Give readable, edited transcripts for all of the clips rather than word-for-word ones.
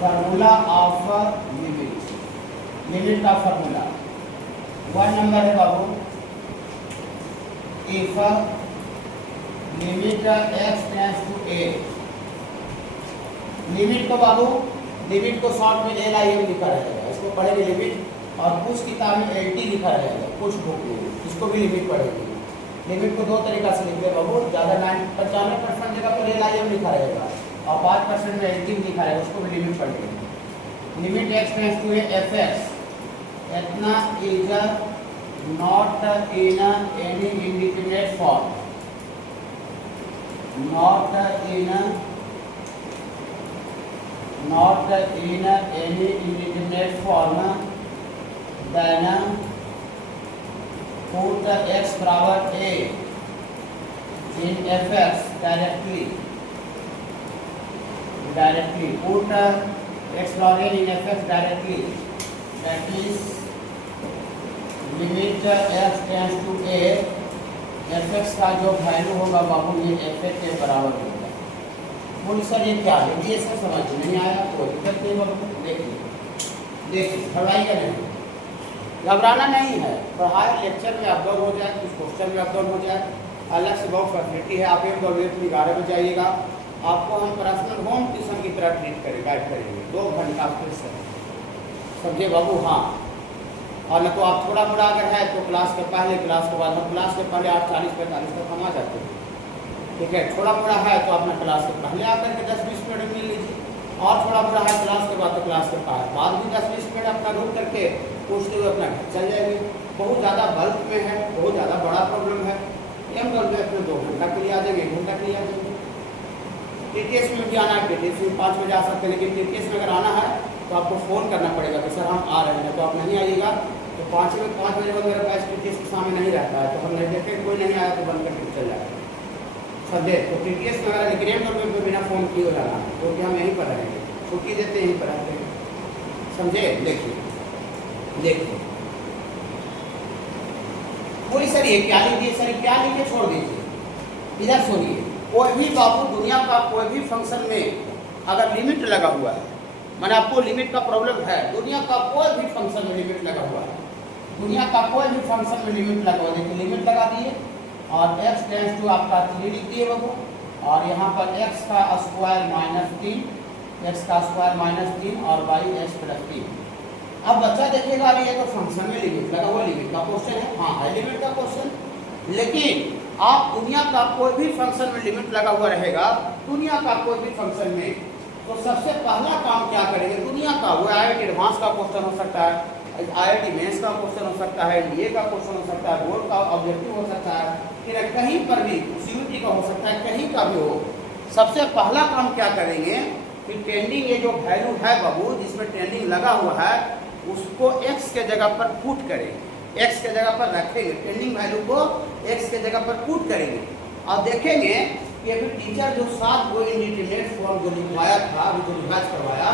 Formula of limit, limit का formula 1 number है बाबू, if limit x tends to a, limit को बाबू, लिमिट को शॉर्ट में LIM लिखा रहेगा, इसको पढ़ेंगे लिमिट, और कुछ किताब में LT लिखा रहेगा, कुछ बुक में इसको भी लिमिट पढ़ेंगे। लिमिट को दो तरीका से लिखते हैं बाबू, ज़्यादा 95% जगह पर LIM लिखा रहेगा और 5% में LT लिखा रहेगा, उसको भी लिमिट पढ़ेंगे। Limit x tends to a fx इतना is not in any indeterminate form, not in any indeterminate form, then put x बराबर a in fx directly put x बराबर a in fx directly, that is limit x tends to a, fx का जो value होगा बाबू ये fx के बराबर होगा। बोलिए सर ये क्या है, ये सब समझ नहीं आया, कोई दिक्कत नहीं बाबू। देखिए पढ़ाई का नहीं, घबराना नहीं है, पढ़ाई लेक्चर में अपलोड हो जाए, कुछ क्वेश्चन में अपलोड हो जाए, अलग से बहुत फैसिलिटी है। आप एक बार 11 बजे आइएगा, आपको हम पर्सनल होम ट्यूशन की तरह ट्रीट करेंगे, गाइड करेंगे 2 घंटा फिर से, समझे बाबू। हाँ, और न तो आप थोड़ा मोड़ा अगर है तो क्लास के पहले, क्लास के बाद, हम क्लास के पहले 8:40-45 तक हम आ जाते हैं, ठीक है। थोड़ा मोड़ा है तो अपना क्लास के पहले आकर के 10-20 मिनट मिल लीजिए, और थोड़ा मोड़ा है क्लास के बाद तो क्लास के बाद भी 10-20 मिनट अपना रुक करके पूछते हुए अपना घर चल जाएंगे। बहुत ज़्यादा बल्क में है, बहुत ज़्यादा बड़ा प्रॉब्लम है, एम कर दो अपने 2 घंटा के लिए आ जाएंगे, 1 घंटा के लिए आ जाएंगे। TTS में भी आना है, TTS में 5 बजे आ सकते हैं, लेकिन TTS में अगर आना है तो आपको फ़ोन करना पड़ेगा कि सर हम आ रहे हैं, तो आप नहीं आइएगा तो 5 बजे वगैरह बैच TTS के सामने नहीं रहता है, तो हम नहीं देखें कोई नहीं आया तो बंद करके चल जाएगा, समझे। तो TTS में अगर एग्रीमेंट में बिना फ़ोन किए हो जाना है, क्योंकि हम यहीं पर रहेंगे, छुट्टी देते यहीं पर रहते हैं, समझे। देखिए पूरी सर ये क्या लीजिए, सर क्या लीजिए, छोड़ दीजिए, इधर सुनिए। कोई भी बाबू दुनिया का कोई भी फंक्शन में अगर लिमिट लगा हुआ है, मैंने आपको लिमिट का प्रॉब्लम है, दुनिया का कोई भी फंक्शन में लिमिट लगा हुआ है, दुनिया का कोई भी फंक्शन में लिमिट लगा हुआ है, देखिए लिमिट लगा दिए और x टेंड्स टू आपका 3 लिख दिए बाबू, और यहाँ पर x का स्क्वायर माइनस 3 और y x प्लस 3। अब बच्चा देखिएगा अभी ये तो फंक्शन में लिमिट लगा हुआ, लिमिट का क्वेश्चन है, हाँ है लिमिट का क्वेश्चन, लेकिन आप दुनिया का कोई भी फंक्शन में लिमिट लगा हुआ रहेगा, दुनिया का कोई भी फंक्शन में, तो सबसे पहला काम क्या करेंगे, दुनिया का वो IIT एडवांस का क्वेश्चन हो सकता है, IIT मेंस का क्वेश्चन हो सकता है, NDA का क्वेश्चन हो सकता है, बोर्ड का ऑब्जेक्टिव हो सकता है, फिर कहीं पर भी CUET का हो सकता है, कहीं का भी हो। सबसे पहला काम क्या करेंगे कि ट्रेंडिंग ये जो वैल्यू है बाबू, जिसमें ट्रेंडिंग लगा हुआ है, उसको x के जगह पर पुट करेंगे, x के जगह पर रखेंगे, ट्रेंडिंग वैल्यू को x के जगह पर पुट करेंगे, और देखेंगे कि अभी टीचर जो 7 गो इंडिटरमिनेट फॉर्म जो लिखवाया था, अभी जो रिवाइज करवाया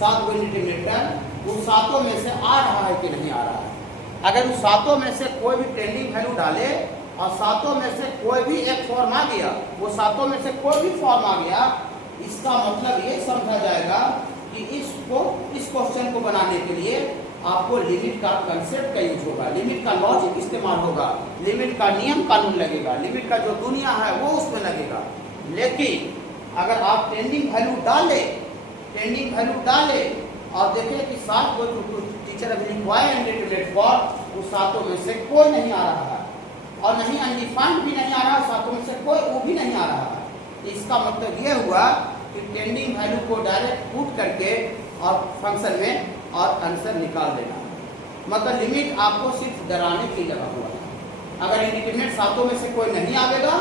7 गो इंडिटरमिनेटर, उन 7 में से आ रहा है कि नहीं आ रहा है। अगर उस 7 में से कोई भी ट्रेंडिंग वैल्यू डाले और 7 में से कोई भी एक फॉर्म आ गया, वो 7 में से कोई भी फॉर्म आ गया, इसका मतलब ये समझा जाएगा कि इस क्वेश्चन को बनाने के लिए आपको लिमिट का कंसेप्ट का यूज होगा, लिमिट का लॉजिक इस्तेमाल होगा, लिमिट का नियम कानून लगेगा, लिमिट का जो दुनिया है वो उसमें लगेगा। लेकिन अगर आप ट्रेंडिंग वैल्यू डाले और देखें कि 7 को टीचर अभी लिखवाए इंडिटरमिनेट फॉर्म, उस 7 में से कोई नहीं आ रहा है, और नहीं अनडिफाइंड भी नहीं आ रहा है, 7 में से कोई वो भी नहीं आ रहा है। इसका मतलब ये हुआ कि ट्रेंडिंग वैल्यू को डायरेक्ट पुट करके और फंक्शन में और आंसर निकाल देना, मतलब लिमिट आपको सिर्फ डराने के लिए लगा हुआ है। अगर इंडिटरमिनेट 7 में से कोई नहीं आवेगा,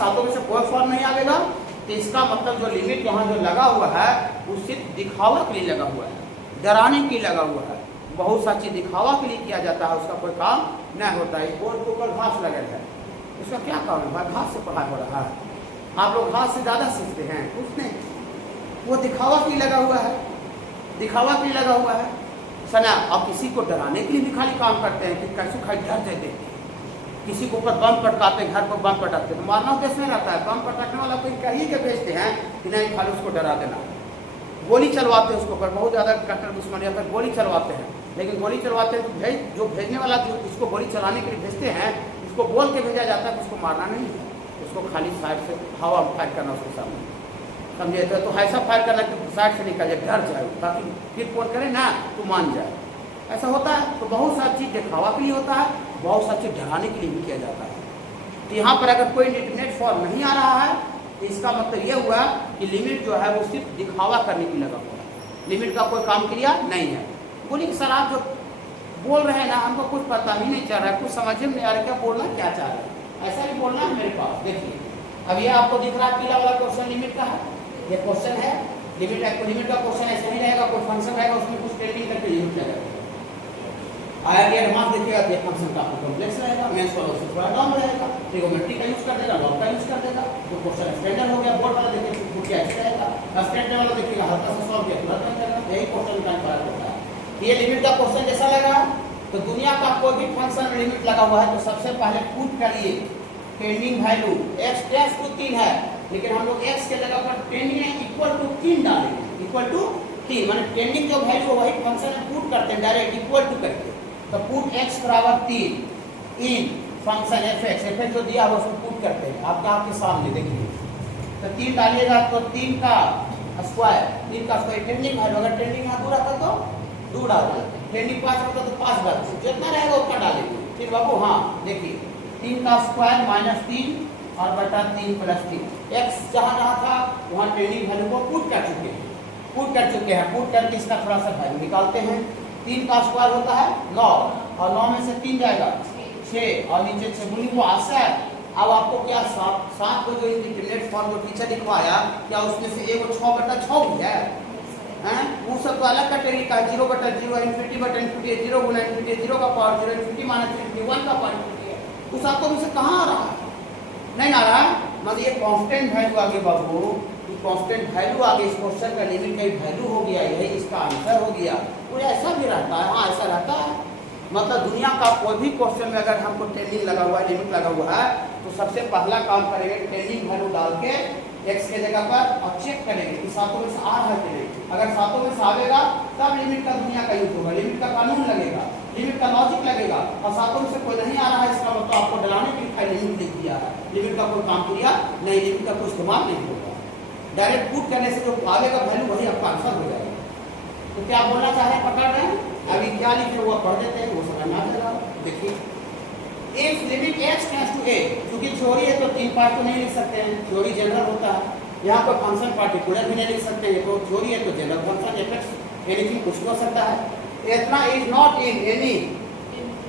7 में से कोई फॉर्म नहीं आवेगा, तो इसका मतलब जो लिमिट यहाँ जो लगा हुआ है वो सिर्फ दिखावा के लिए लगा हुआ है, डराने के लिए लगा हुआ है। बहुत सा चीज़ दिखावा के लिए किया जाता है, उसका कोई काम नहीं होता है। बोर्ड के ऊपर घास लगे है, उसका क्या काम है भाई, घास से पढ़ाई हो रहा है, आप लोग घास से ज़्यादा सीखते हैं, कुछ नहीं, वो दिखावा के लिए लगा हुआ है, दिखावा के लिए लगा हुआ है। सना अब किसी को डराने के लिए भी खाली काम करते हैं कि कैसे खाली डर देते हैं, किसी को ऊपर बम पटकाते हैं, घर पर बम पटाते हैं, तो मारना उद्देश्य नहीं रहता है, बम पटाखने वाला तो कहीं के भेजते हैं कि नहीं खाली उसको डरा देना, गोली चलवाते हैं उसके ऊपर, बहुत ज़्यादा कट्टर दुश्मन या फिर गोली चलवाते हैं, लेकिन गोली चलवाते हैं तो जो भेजने वाला जो उसको गोली चलाने के लिए भेजते हैं उसको बोल के भेजा जाता है कि उसको मारना नहीं है, उसको खाली साइड से हवा फायर करना उसके सामने, समझे? तो ऐसा फायर करना कि साइड से निकल जाए, डर जाए, ताकि फिर फोन करे ना तो मान जाए। ऐसा होता है। तो बहुत सारी चीज़ दिखावा के लिए होता है, बहुत सारी चीज़ डराने के लिए भी किया जाता है। तो यहाँ पर अगर कोई इंडिटरमिनेट फॉर्म नहीं आ रहा है तो इसका मतलब ये हुआ कि लिमिट जो है वो सिर्फ दिखावा करने की लगा हुआ है, लिमिट का कोई काम क्रिया नहीं है। बोलिए कि सर आप जो बोल रहे हैं ना हमको कुछ पता ही नहीं चल रहा है, कुछ समझ में नहीं आ रहा क्या बोलना क्या चाह रहे हैं, ऐसा ही बोलना है मेरे पास। देखिए अब ये आपको दिख रहा है पीला वाला क्वेश्चन लिमिट का है, ये क्वेश्चन है लिमिट का क्वेश्चन ऐसा नहीं रहेगा, कोई फंक्शन रहेगा उसमें कुछ ट्रेडिंग करके लिमिट लगेगा। आया कि एडवांस देखिएगा तो फंक्शन का कॉम्प्लेक्स रहेगा, मेंस वाला उससे थोड़ा डाउन रहेगा, ट्रिगोमेट्री का यूज कर देगा, लॉग का यूज कर देगा, तो क्वेश्चन स्टैंडर्ड हो गया। बोर्ड वाला देखिए कुछ ऐसे रहेगा, स्टैंडर्ड वाला देखिएगा हल्का सा सॉल्व किया तुरंत बन जाएगा। यही क्वेश्चन का फर्क होता है। ये लिमिट का क्वेश्चन जैसा लगा तो दुनिया का कोई भी फंक्शन लिमिट लगा हुआ है तो सबसे पहले पुट करिए pending value x tends to 3 है, लेकिन हम लोग x के जगह पर पेंडिंग है इक्वल टू 3 डालेंगे, इक्वल टू 3 माने पेंडिंग जो वैल्यू वही फंक्शन में पुट करते हैं डायरेक्ट इक्वल टू करके। तो पुट x बराबर 3 इन फंक्शन f(x) जो दिया हुआ उसको पुट करते हैं, आपके सामने देखिए। तो 3 डालिएगा तो 3 का स्क्वायर टेंडिंग है, अगर टेंडिंग यहाँ 2 रहता तो 2 डाल, टेंडिंग 5 रहता तो 5 डाल, जितना रहेगा उतना डालेंगे। फिर बाबू हाँ देखिए 3 का स्क्वायर माइनस 3 और बटा 3 प्लस 3, x जहाँ था वहाँ टेंडिंग वैल्यू को पुट कर चुके हैं, पुट करके इसका थोड़ा सा वैल्यू निकालते हैं। 3 का स्क्वायर होता है 9 और 9 में से 3 जाएगा 6 और नीचे 6 बोली वो आशा है। अब आपको क्या 7 को जो इंडिटरमिनेट फॉर्म जो टीचर लिखवाया क्या उसमें से एगो 6/6 भी है? वो सब तो अलग कैटेगरी का 0/0 इन्फिनिटी 0 गुना इन्फिनिटी 0 का पावर 0 इन्फिनिटी माइनस इन्फिनिटी 1 का पावर इन्फिनिटी है। उस आपको मुझसे कहाँ आ रहा है? नहीं आ रहा, मतलब ये कांस्टेंट वैल्यू आगे बाबू, कांस्टेंट वैल्यू आगे इस क्वेश्चन का लिमिट का वैल्यू हो गया, यही इसका आंसर हो गया। और ऐसा भी रहता है, हाँ ऐसा रहता है। मतलब दुनिया का कोई भी क्वेश्चन में अगर हमको टेंडिंग लगा हुआ है, लिमिट लगा हुआ है, तो सबसे पहला काम करेंगे टेंडिंग वैल्यू डाल के x के जगह पर और चेक करेंगे कि सातों में से आ रहा है कि नहीं। अगर सातों में से आवेगा तब लिमिट का दुनिया का यूज होगा, लिमिट का कानून लगेगा, लिमिट का लॉजिक लगेगा। और सातों में से कोई नहीं आ रहा है इसका मतलब आपको डराने के लिए लिमिट लिख दिया है, लिमिट का कोई काम किया नहीं, लिमिट का कोई इस्तेमाल नहीं होगा। डायरेक्ट पुट करने से जो आवेगा वैल्यू वही आपका आंसर हो जाएगा। तो क्या बोलना चाह रहे हैं, पकड़ रहे हैं? अभी क्या लिखे हुआ पढ़ देते हैं, वो समझ में आ जाएगा। देखिए if limit x tends to a, क्योंकि थ्योरी है तो 3 पार्ट तो नहीं लिख सकते हैं, थ्योरी जनरल होता है। यहाँ पर फंक्शन पार्टिकुलर भी नहीं लिख सकते हैं, तो थ्योरी है तो जनरल फंक्शन f(x) एनीथिंग कुछ भी हो सकता है। इतना is not in any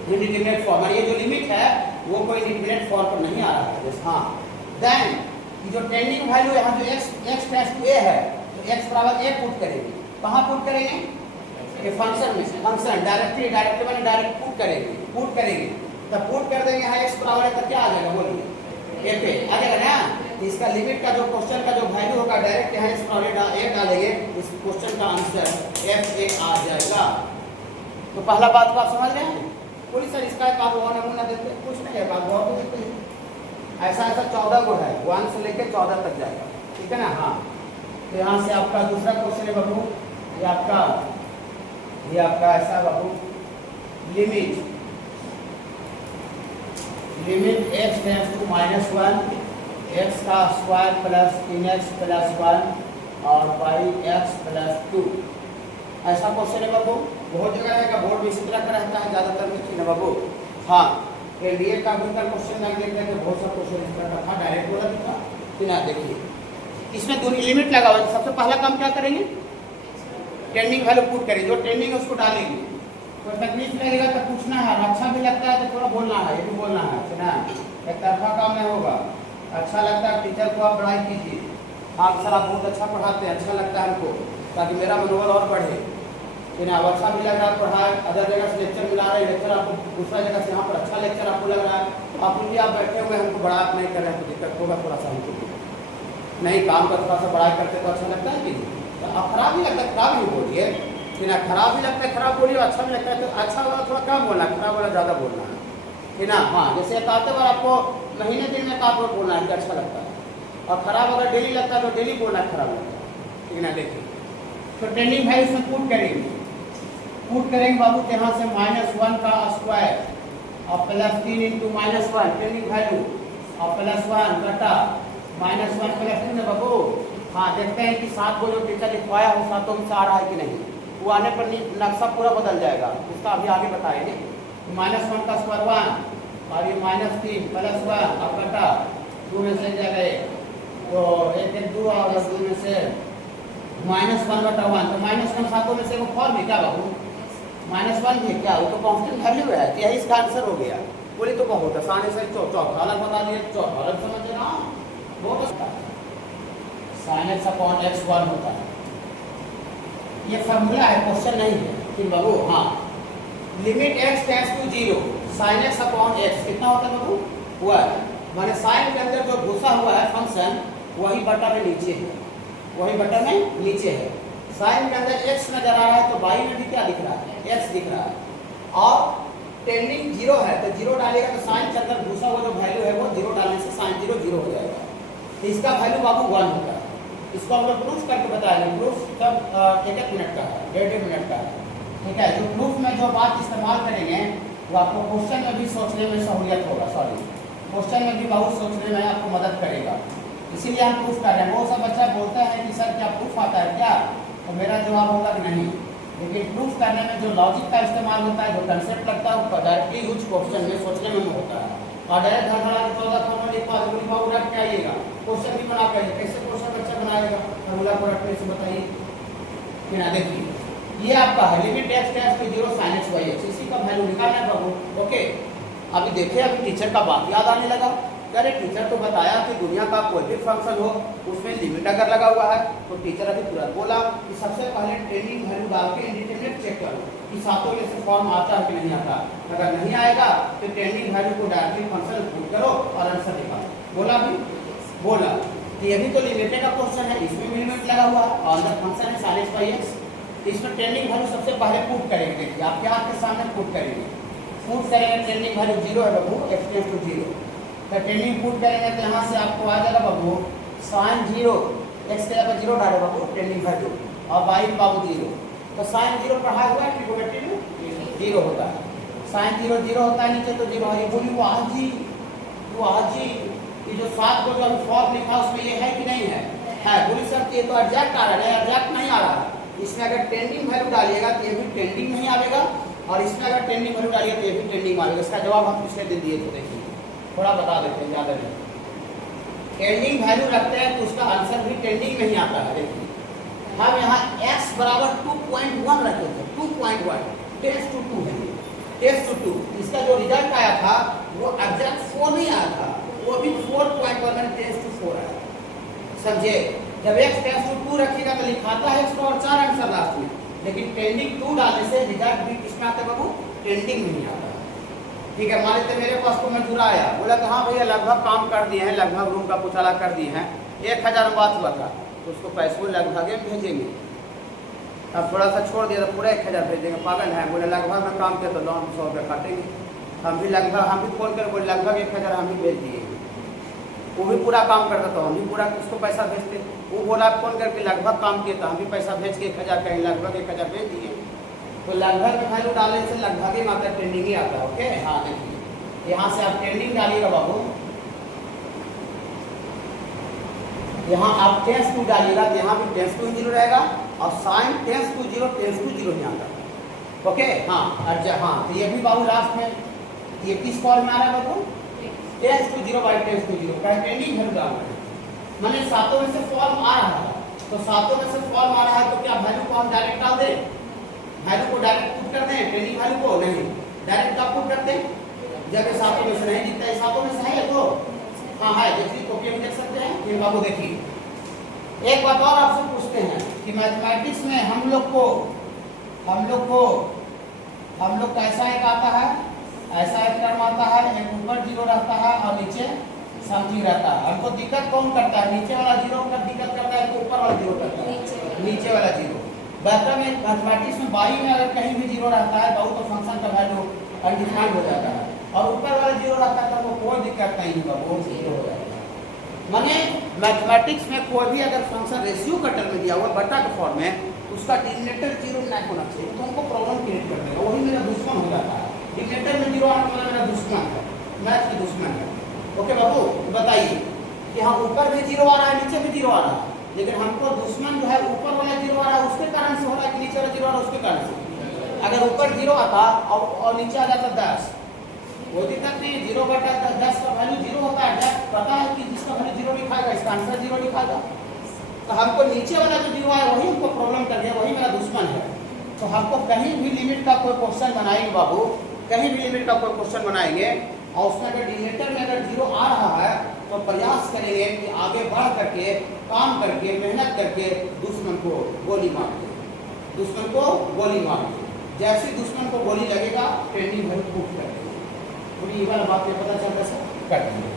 indeterminate form, ये जो लिमिट है वो कोई इंडिटरमिनेट फॉर्म पर नहीं आ रहा है। हाँ देन जो टेंडिंग वैल्यू यहाँ जो x टेंड्स टू a है तो x बराबर a पुट करेंगे। कहाँ पुट करेंगे? ये फंक्शन में, फंक्शन डायरेक्टली मैंने डायरेक्ट पुट करेंगे तब पुट कर देंगे। यहाँ x बराबर है तो क्या आ जाएगा बोलिए? a पे आ जाएगा ना। इसका लिमिट का जो क्वेश्चन का जो वैल्यू होगा डायरेक्ट यहाँ x बराबर a डालेंगे, इस क्वेश्चन का आंसर f(a) आ जाएगा। तो पहला बात को आप समझ रहे हैं? बोलिए सर इसका एक आप और नमूना देते हैं, कुछ नहीं है बात बहुत देते हैं। ऐसा 14 को है, 1 से लेकर 14 तक जाएगा, ठीक है ना। हाँ तो यहाँ से आपका दूसरा क्वेश्चन है बाबू, ये आपका ऐसा बाबू limit x tends to -1 x का स्क्वायर प्लस 3x प्लस 1 और y(x प्लस 2), ऐसा क्वेश्चन है बाबू। बहुत जगह रहेगा, बोर्ड में इसी तरह का रहता है ज़्यादातर में, ठीक है बाबू। हाँ एलडीए का भी का क्वेश्चन लग देखते हैं, बहुत सा क्वेश्चन इस तरह का था, डायरेक्ट बोला था कि ना। देखिए इसमें दूरी लिमिट लगा हुआ है, सबसे पहला काम क्या करेंगे? टेंडिंग वैल्यू पुट करेंगे, जो टेंडिंग है उसको डालेंगे। कोई तकलीफ लगेगा तो पूछना है, अच्छा भी लगता है तो थोड़ा बोलना है, ये भी बोलना है ना, एक तरफा काम नहीं होगा। अच्छा लगता है टीचर को आप पढ़ाई कीजिए, हाँ सर आप बहुत अच्छा पढ़ाते हैं, अच्छा लगता है हमको, ताकि मेरा मनोबल और बढ़े कि ना। अच्छा भी लग रहा है पढ़ाए, अदर जगह से लेक्चर मिला रहे, लेक्चर आपको दूसरा जगह से यहाँ पर अच्छा लेक्चर आपको लग रहा है, तो आप भी आप बैठे हुए हमको बड़ा आप नहीं कर रहे हैं तो दिक्कत होगा थोड़ा सा हमको नहीं। काम का थोड़ा सा बड़ाई करते तो अच्छा लगता है कि तो आप खराब भी लगता है, खराब नहीं बोलिए कि ना, खराब भी लगता है खराब बोलिए, अच्छा भी लगता है तो अच्छा वाला थोड़ा कम बोलना है, खराब वाला ज़्यादा बोलना है कि ना। हाँ जैसे एक आते बार आपको महीने दिन में एक बार बोलना है कि अच्छा लगता है, और खराब अगर डेली लगता है तो डेली बोलना खराब लगता है, ठीक है ना। देखिए तो टेंडिंग वैल्यू इसमें पुट करेंगे, बाबू तो यहाँ से -1 का स्क्वायर और +3 इंटू -1 टेंडिंग वैल्यू और +1 घटा -1 +2 ना बाबू। हाँ देखते हैं कि 7 को जो टीचर लिखवाया हो सातों में से आ रहा है कि नहीं। वो आने पर नक्शा पूरा बदल जाएगा, उसका अभी आगे बताएंगे। -1 का स्क्वायर 1 और ये -3 +1 और घटा 2 में से जाएगा तो 1 2 और 2 में से -1 बटा 1 तो -1 सातों में से वो फॉर्म है क्या बाबू? -1 है क्या? वो तो कांस्टेंट वैल्यू है, यही इसका आंसर हो गया। बोले तो बहुत आसानी से चौथा अलग बता दिए, चौथा अलग समझ ना बहुत अच्छा। sin x अपॉन x 1 होता है, ये फार्मूला है, क्वेश्चन नहीं है कि बाबू। हाँ limit x tends to 0 sin x upon x कितना होता है बाबू? 1 माने साइन के अंदर जो घुसा हुआ है फंक्शन वही बटा में नीचे है, वही बटा में नीचे है। साइन के अंदर x नजर आ रहा है तो बाई में भी क्या दिख रहा है? x दिख रहा है। और टेंडिंग 0 है तो 0 डालेगा तो साइन के अंदर घुसा हुआ जो वैल्यू है वो 0 डालने से साइन 0 0 हो जाएगा। तो इसका वैल्यू बाबू 1 होता है। इसको हम लोग प्रूफ करके बताएंगे। प्रूफ तब 1 मिनट का है, 1.5 मिनट का है, ठीक है। जो प्रूफ में जो बात इस्तेमाल करेंगे वो आपको क्वेश्चन में भी सोचने में सहूलियत होगा, सॉरी क्वेश्चन में भी बहुत सोचने में आपको मदद करेगा, इसीलिए हम प्रूफ कर रहे हैं। वो सब बच्चा बोलता है कि सर क्या प्रूफ आता है क्या, तो मेरा जवाब होगा कि नहीं। लेकिन प्रूफ करने में जो लॉजिक का इस्तेमाल होता है, जो कंसेप्ट लगता है वो डायरेक्टली यूज क्वेश्चन में सोचने में होता है। और डायरेक्ट धड़धड़ा के 14 फॉर्मूला लिखवा दो, लिखवा रख के आइएगा, क्वेश्चन भी बना कर कैसे क्वेश्चन बच्चा बनाएगा फॉर्मूला को रखने से, बताइए। फिर देखिए ये आपका है limit x tends to 0 sin x by x, इसी का वैल्यू निकालना है बाबू। ओके अभी देखिए, अभी टीचर का बात याद आने लगा। अरे टीचर तो बताया कि दुनिया का कोई भी फंक्शन हो उसमें लिमिट अगर लगा हुआ है तो टीचर अभी तुरंत बोला कि सबसे पहले टेंडिंग वैल्यू डाल के इंडिटरमिनेट चेक करो कि सातों में से फॉर्म आता है कि नहीं आता। अगर नहीं आएगा तो टेंडिंग वैल्यू को डायरेक्टली फंक्शन पुट करो और आंसर निकालो। बोला भी बोला कि ये भी तो लिमिटेड का क्वेश्चन है, इसमें भी लिमिट लगा हुआ है और अंदर फंक्शन है sin x by x। इसमें टेंडिंग वैल्यू सबसे पहले पुट करेंगे। देखिए आपके आपके सामने पुट करेंगे, पुट करेंगे टेंडिंग वैल्यू 0 है बाबू, x टेंड्स टू 0 तो टेंडिंग पुट करेंगे तो यहाँ से आपको आ जाएगा बाबू sin 0 x के जगह 0 डाले बाबू टेंडिंग वैल्यू और बाई बाबू 0 तो sin 0 पढ़ा हुआ है ट्रिगोनोमेट्री में 0 होता है। sin 0 0 होता है नीचे तो 0 है। बोली वो आज जी ये जो 7 को जो फॉर्म लिखा उसमें ये है कि नहीं है? है। बोली सर ये तो एग्जैक्ट आ रहा है, एग्जैक्ट नहीं आ रहा है। इसमें अगर टेंडिंग वैल्यू डालिएगा तो ये भी टेंडिंग नहीं आएगा और इसमें अगर टेंडिंग वैल्यू डालिएगा तो ये भी टेंडिंग आएगा। इसका जवाब हम पिछले दिन दिए थे, देखिए थोड़ा बता देते हैं, ज़्यादा नहीं। टेंडिंग वैल्यू रखते हैं तो उसका आंसर भी टेंडिंग नहीं आता है। देखिए हम यहाँ x बराबर 2.1 रखे थे, 2.1 टेंड्स टू 2 है, टेंड्स टू 2। इसका जो रिजल्ट आया था वो एग्जैक्ट 4 नहीं आया था, वो भी 4.1 में टेंड्स टू 4 आया। समझे? जब x टेंड्स टू 2 रखिएगा तो लिखाता है x और 4 आंसर लास्ट में, लेकिन टेंडिंग 2 डालने से रिजल्ट भी किसमें आता है बाबू? टेंडिंग नहीं आता। ठीक है, मान लेते मेरे पास को मजदूर आया, बोला कि हाँ भैया लगभग काम कर दिए हैं, लगभग रूम का पुछाला कर दिए हैं, 1000 बात हुआ था तो उसको पैसे लगभग भेजेंगे। अब थोड़ा सा छोड़ दिया तो पूरा 1000 भेज देंगे, पागल है। बोले लगभग में काम किया तो 100 रुपये काटेंगे। हम भी लगभग, हम भी फोन कर बोले लगभग 1000 हम भी भेज दिए। वो भी पूरा काम करता तो हम भी पूरा उसको पैसा भेजते। वो बोला फोन करके लगभग काम किया तो हम भी पैसा भेज के 1000 कहीं लगभग 1000 भेज दिए। तो लगभग में वैल्यू डालने से लगभग ही मात्र टेंडिंग ही आता है। ओके हाँ देखिए यहाँ से आप टेंडिंग डालिएगा बाबू, यहाँ आप टेंड्स टू डालिएगा तो यहाँ भी टेंड्स टू 0 रहेगा और साइन टेंड्स टू 0 ही आता है। ओके हाँ अच्छा हाँ तो ये भी बाबू लास्ट में ये किस फॉर्म में आ रहा है बाबू? Tends to 0 by tends to 0 का टेंडिंग वैल्यू डालना है। मैंने सातों में से फॉर्म आ रहा है तो सातों में से फॉर्म आ रहा है तो क्या वैल्यू को हम डायरेक्ट डाल दें? वैल्यू को डायरेक्ट पुट कर दें? टेंडिंग वैल्यू को नहीं, डायरेक्ट कब पुट करते हैं? जब ये सातों में से नहीं दिखता है, सातों में से है तो हाँ है, देखिए कॉपी में देख सकते हैं। फिर बाबू देखिए एक बात और आपसे पूछते हैं कि मैथमेटिक्स में हम लोग का ऐसा एक आता है, ऐसा एक टर्म आता है, एक ऊपर 0 रहता है और नीचे समथिंग रहता है। हमको दिक्कत कौन करता है? नीचे वाला 0 का दिक्कत करता है तो ऊपर वाला 0 करता है? नीचे वाला 0। वैसे में मैथमेटिक्स में बाई में अगर कहीं भी 0 रहता है तो फंक्शन का वैल्यू अनडिफाइंड हो जाता है और ऊपर वाला 0 रहता है तो वो कोई दिक्कत नहीं होगा, वो 0 हो जाएगा। माने मैथमेटिक्स में कोई भी अगर फंक्शन रेशियो का टर्म में दिया हुआ बटा के फॉर्म में, उसका डिनोमिनेटर जीरो नहीं होना चाहिए, तो हमको प्रॉब्लम क्रिएट कर देगा, वही मेरा दुश्मन हो जाता है। डिनोमिनेटर में जीरो आना मतलब मेरा दुश्मन है, मैथ की दुश्मन है। ओके बाबू, बताइए कि हाँ ऊपर भी जीरो आ रहा है, नीचे भी जीरो आ रहा है, लेकिन हमको दुश्मन जो है ऊपर वाला जीरो आ रहा है उसके कारण से हो रहा है कि नीचे वाला जीरो आ रहा है उसके कारण से। अगर ऊपर जीरो आता और नीचे आ जाता 10, वो दिक्कत नहीं, 0/10 का वैल्यू जीरो होता है, पता है कि जिसका वैल्यू जीरो लिखाएगा इसका आंसर जीरो लिखाएगा। तो हमको नीचे वाला जो जीरो है वही हमको प्रॉब्लम कर दिया, वही मेरा दुश्मन है। तो हमको कहीं भी लिमिट का कोई क्वेश्चन बनाएंगे बाबू, कहीं भी लिमिट का कोई क्वेश्चन बनाएंगे और उसमें अगर डिनोमिनेटर में अगर जीरो आ रहा है तो प्रयास करेंगे कि आगे बढ़ करके काम करके मेहनत करके दुश्मन को गोली मार दे, दुश्मन को गोली मार दे। जैसे दुश्मन को गोली लगेगा ट्रेनिंग भरी प्रूफ कर देंगे, पूरी ये वाला बात में पता चल रहा है कर देंगे।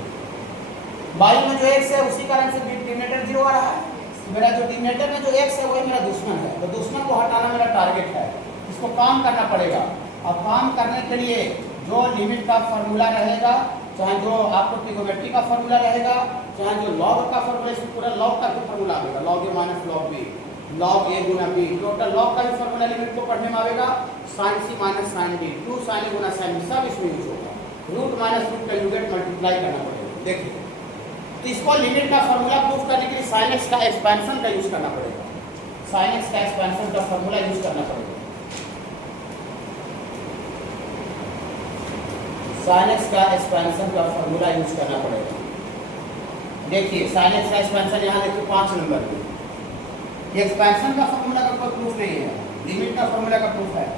बाई में जो एक्स है उसी कारण से डिनोमिनेटर जीरो आ रहा है, मेरा जो डिनोमिनेटर में जो एक्स है वही मेरा दुश्मन है, तो दुश्मन को हटाना मेरा टारगेट है, इसको काम करना पड़ेगा। और काम करने के लिए जो लिमिट का फॉर्मूला रहेगा, चाहे जो आपको ट्रिगोनोमेट्री का फॉर्मूला रहेगा, चाहे जो लॉग का फॉर्मूला, इसमें पूरा लॉग का भी फॉर्मूला आएगा, लॉग ए माइनस लॉग बी, लॉग ए गुना बी, टोटल लॉग का भी फॉर्मूला लिमिट को पढ़ने में आएगा, साइन सी माइनस साइन बी, 2 साइन ए गुना साइन बी, सब इसमें यूज होगा। रूट माइनस रूट का यूनिट मल्टीप्लाई करना पड़ेगा। देखिए तो इसको लिमिट का फॉर्मूला प्रूफ करने के लिए sin x का एक्सपेंशन का यूज करना पड़ेगा, sin x का एक्सपेंशन का फॉर्मूला यूज करना पड़ेगा, sin x का एक्सपेंशन का फॉर्मूला यूज करना पड़ेगा। देखिए sin x का एक्सपेंशन यहाँ देखिए 5 नंबर पे, ये एक्सपेंशन का फॉर्मूला का कोई प्रूफ नहीं है, लिमिट का फॉर्मूला का प्रूफ है,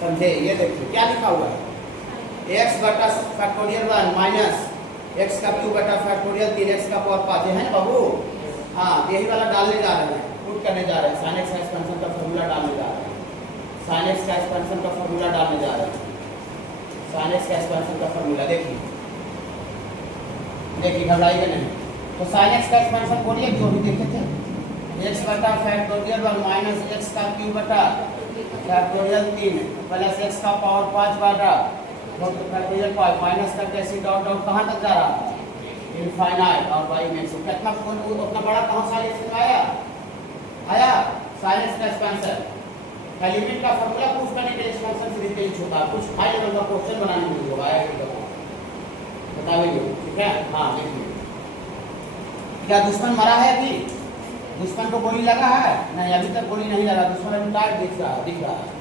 समझे? ये देखिए क्या लिखा हुआ है, x बटा फैक्टोरियल 1 माइनस x का क्यूब बटा फैक्टोरियल 3x का पावर 5 है ना बाबू। हाँ यही वाला डालने जा रहे हैं, पुट करने जा रहे हैं, sin x का एक्सपेंशन का फॉर्मूला डालने जा रहे हैं, sin x का एक्सपेंशन का फॉर्मूला डालने जा रहे हैं, sin x का एक्सपेंशन का फॉर्मूला देखिए, देखिए घबराइए नहीं। तो sin x का एक्सपेंशन बोलिए जो भी देखे थे, x बटा फैक्टोरियल 1 माइनस x का क्यूब बटा फैक्टोरियल 3 प्लस x का पावर 5 बटा फैक्टोरियल 5 माइनस करके ऐसे डॉट डॉट कहाँ तक जा रहा है, इनफाइनाइट, और y में से कितना उतना बड़ा कहाँ sin x आया, आया sin x का एक्सपेंशन लिमिट का फॉर्मूला प्रूफ करने के लिए एक्सपेंशन से रिप्लेस होता है, कुछ हाई लेवल का क्वेश्चन बनाने के लिए होगा, आएगा बताइए, ठीक है? हाँ देखिए क्या दुश्मन मरा है अभी, दुश्मन को गोली लगा है नहीं, अभी तक गोली नहीं लगा, दुश्मन अभी टाइट दिख रहा है,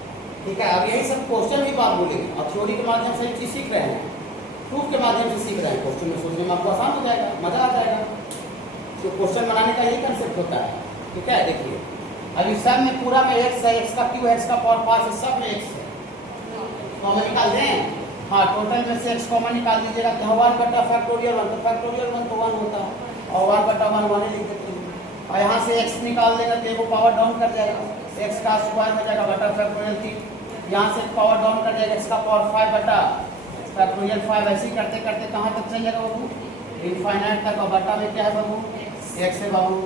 ठीक है? अब यही सब क्वेश्चन भी बात बोलेंगे, अब थ्योरी के माध्यम से चीज सीख रहे हैं, प्रूफ के माध्यम से सीख रहे हैं, क्वेश्चन में सोचने में आपको आसान हो जाएगा, मजा आ जाएगा। तो क्वेश्चन बनाने का यही कंसेप्ट होता है, ठीक है? देखिए अभी सब में पूरा में x है, x का क्यूब है, x का पावर 5 है, सब में x है, कॉमन निकाल दें। हाँ टोटल में से x कॉमन निकाल दीजिएगा, तो 1 बटा फैक्टोरियल 1, तो फैक्टोरियल 1 तो 1 होता है और 1 बटा 1 1 लिख देते हैं, और यहाँ से x निकाल देगा तो वो पावर डाउन कर जाएगा, x का स्क्वायर हो जाएगा बटा फैक्टोरियल 3, यहाँ से पावर डाउन कर जाएगा, x का पावर 5 बटा फैक्टोरियल 5, ऐसे ही करते करते कहाँ तक चल जाएगा बाबू, इनफाइनाइट तक, और बटा में क्या है बाबू, x है बाबू।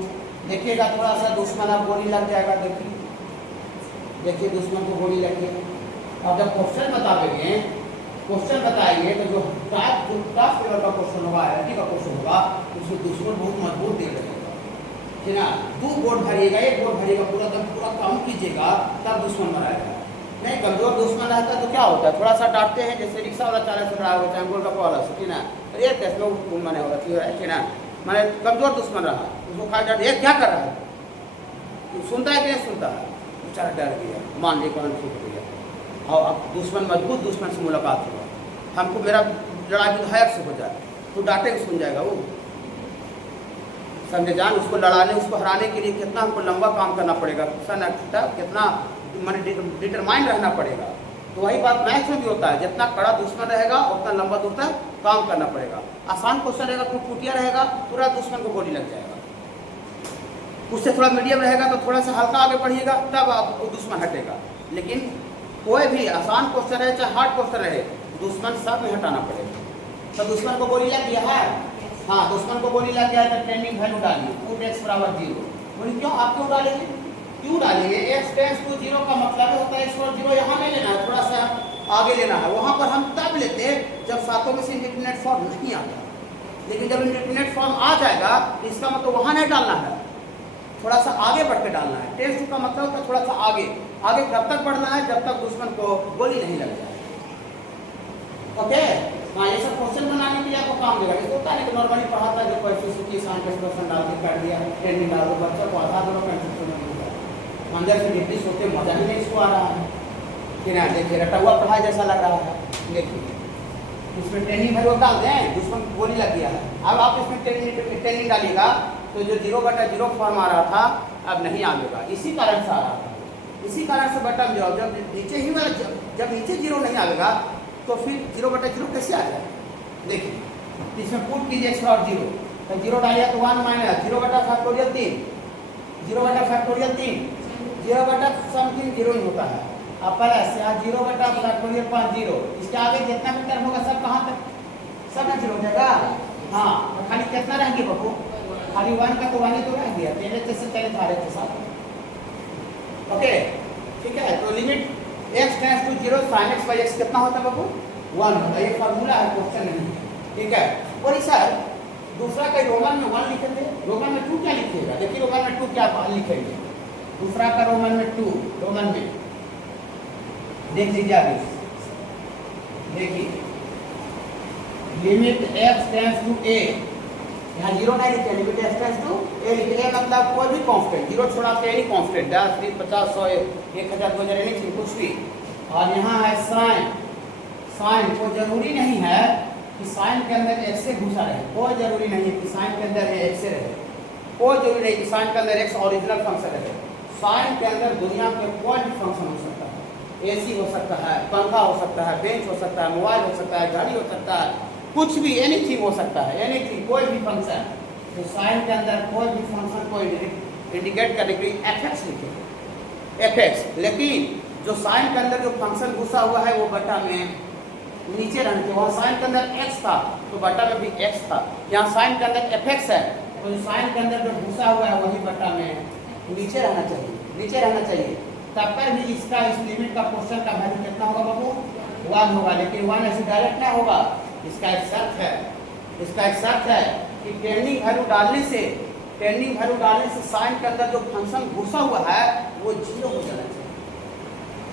देखिएगा थोड़ा सा दुश्मन आप गोली लग जाएगा, देखिए देखिए दुश्मन को गोली लग गई। अब जब क्वेश्चन बताएंगे, क्वेश्चन बताएंगे तो जो टफ लेवल का क्वेश्चन होगा, आईआईटी का क्वेश्चन होगा, उसमें दुश्मन बहुत मजबूत दे लगेगा, ठीक ना? 2 बोर्ड भरिएगा, 1 बोर्ड भरिएगा, पूरा काम कीजिएगा, तब दुश्मन मराएगा। नहीं कमजोर दुश्मन रहता है तो क्या होता है, थोड़ा सा डांटते हैं, जैसे रिक्शा वाला चालक से रहा होता है, गोल का वाला से, ठीक ना? अरे कैसे लोग मैंने होगा, ठीक ना? मैंने कमजोर दुश्मन रहा, उसको खा डांट, ये क्या कर रहा है, सुनता है कि नहीं सुनता है, बेचारा डर गया, मान लिया कौन ठीक हो गया। और अब दुश्मन मजबूत दुश्मन से मुलाकात होगा, हमको मेरा लड़ाई विधायक से हो जाए तो डांटे सुन जाएगा वो, समझे जान? उसको लड़ाने, उसको हराने के लिए कितना हमको लंबा काम करना पड़ेगा, कितना मैंने डिटरमाइन रहना पड़ेगा। तो वही बात मैथ्स में भी होता है, जितना कड़ा दुश्मन रहेगा उतना लंबा दूर तक काम करना पड़ेगा। आसान क्वेश्चन रहेगा, टूटिया रहेगा, पूरा दुश्मन को गोली लग जाएगा, उससे थोड़ा मीडियम रहेगा तो थोड़ा सा हल्का आगे बढ़िएगा, तब आप दुश्मन हटेगा। लेकिन कोई भी आसान क्वेश्चन रहे चाहे हार्ड क्वेश्चन रहे, दुश्मन सब में हटाना पड़ेगा। तो दुश्मन को गोली लग गया है, हाँ दुश्मन को गोली लग गया है तो ट्रेंडिंग वैल्यू डालिए, पुट x बराबर 0। बोली क्यों, आप क्यों डालेंगे, क्यों डालेंगे? x टेंड्स टू 0 का मतलब होता है x और 0 यहाँ नहीं लेना है, थोड़ा सा आगे लेना है। वहाँ पर हम तब लेते हैं जब सातों में से इंडिपेंडेंट फॉर्म नहीं आता, लेकिन जब इंडिटरमिनेट फॉर्म आ जाएगा इसका मतलब वहाँ नहीं डालना है, थोड़ा सा आगे बढ़ के डालना है। टेस्ट टू का मतलब होता है थोड़ा सा आगे, आगे कब तक बढ़ना है जब तक दुश्मन को गोली नहीं लग जाए। ओके, हाँ ये सब क्वेश्चन बनाने के लिए आपको काम देगा। इसको होता है कि नॉर्मली पढ़ाता है जो क्वेश्चन की साइंस क्वेश्चन डाल के कर दिया, ट्रेनिंग डाल दो, बच्चा को आधा दो कंसेप्शन में होता है, अंदर से डिप्टी सोते मजा ही नहीं इसको आ रहा है कि ना। देखिए रटा हुआ पढ़ाई जैसा लग रहा है। देखिए इसमें ट्रेनिंग भर डाल दें, दुश्मन को गोली लग गया है। अब आप इसमें ट्रेनिंग डालिएगा तो जो 0/0 फॉर्म आ रहा था अब नहीं आएगा, इसी कारण से आ रहा था। इसी कारण से बटा में जाओ, जब नीचे ही वाला जब नीचे 0 नहीं आएगा तो फिर 0/0 कैसे आ जाए। देखिए इसमें पुट कीजिए x और 0, तो 0 डालिए तो 1 माइनस 0/3, 0/3, 0/समथिंग 0 ही होता है। अब प्लस यहाँ 0/5 0, इसके आगे जितना भी टर्म होगा सब कहाँ तक, सब ना 0 हो जाएगा। हाँ तो खाली कितना रहेंगे बाबू, खाली 1 का तो 1 ही तो रह गया, पहले जैसे पहले था रहे थे साथ। ओके ठीक है, तो limit x tends to 0 sin x by x कितना होता है बाबू, 1 होता है। ये फार्मूला है, क्वेश्चन नहीं है, ठीक है। और सर दूसरा का रोमन में 1 लिखेंगे, रोमन में 2 क्या लिखिएगा। देखिए रोमन में 2 क्या लिखेंगे, दूसरा का रोमन में 2, रोमन में देख लीजिए आगे, देखिए limit x tends to a, यहाँ 0 नहीं लिखे, limit x tends to a लिखे। a मतलब कोई भी कांस्टेंट, 0 छोड़ा के एनी कांस्टेंट, 10 20 50 100 1000 2000 एनीथिंग कुछ भी। और यहाँ है साइन, साइन को जरूरी नहीं है कि साइन के अंदर x से घुसा रहे, कोई जरूरी नहीं है कि साइन के अंदर x से रहे, कोई जरूरी नहीं कि साइन के अंदर x ओरिजिनल फंक्शन रहे। साइन के अंदर दुनिया के कोई भी फंक्शन हो सकता है, एसी हो सकता है, पंखा हो सकता है, बेंच हो सकता है, मोबाइल हो सकता है, गाड़ी हो सकता है, कुछ भी एनीथिंग हो सकता है, एनीथिंग कोई भी फंक्शन। तो साइन के अंदर कोई भी फंक्शन को इंडिकेट करने के लिए fx लिखेंगे, fx। लेकिन जो साइन के अंदर जो फंक्शन घुसा हुआ है वो बटा में नीचे रहना चाहिए। वहाँ साइन के अंदर x था तो बटा में भी x था, यहाँ साइन के अंदर fx है तो जो साइन के अंदर जो घुसा हुआ है वही बटा में नीचे रहना चाहिए, नीचे रहना चाहिए। तब पर भी इसका इस लिमिट का क्वेश्चन का वैल्यू कितना होगा बाबू, 1 होगा। लेकिन 1 ऐसे डायरेक्ट नहीं होगा, इसका एक शर्त है, इसका एक शर्त है कि ट्रेंडिंग वैल्यू डालने से, ट्रेंडिंग वैल्यू डालने से साइन के अंदर जो फंक्शन घुसा हुआ है वो 0 हो जाना चाहिए।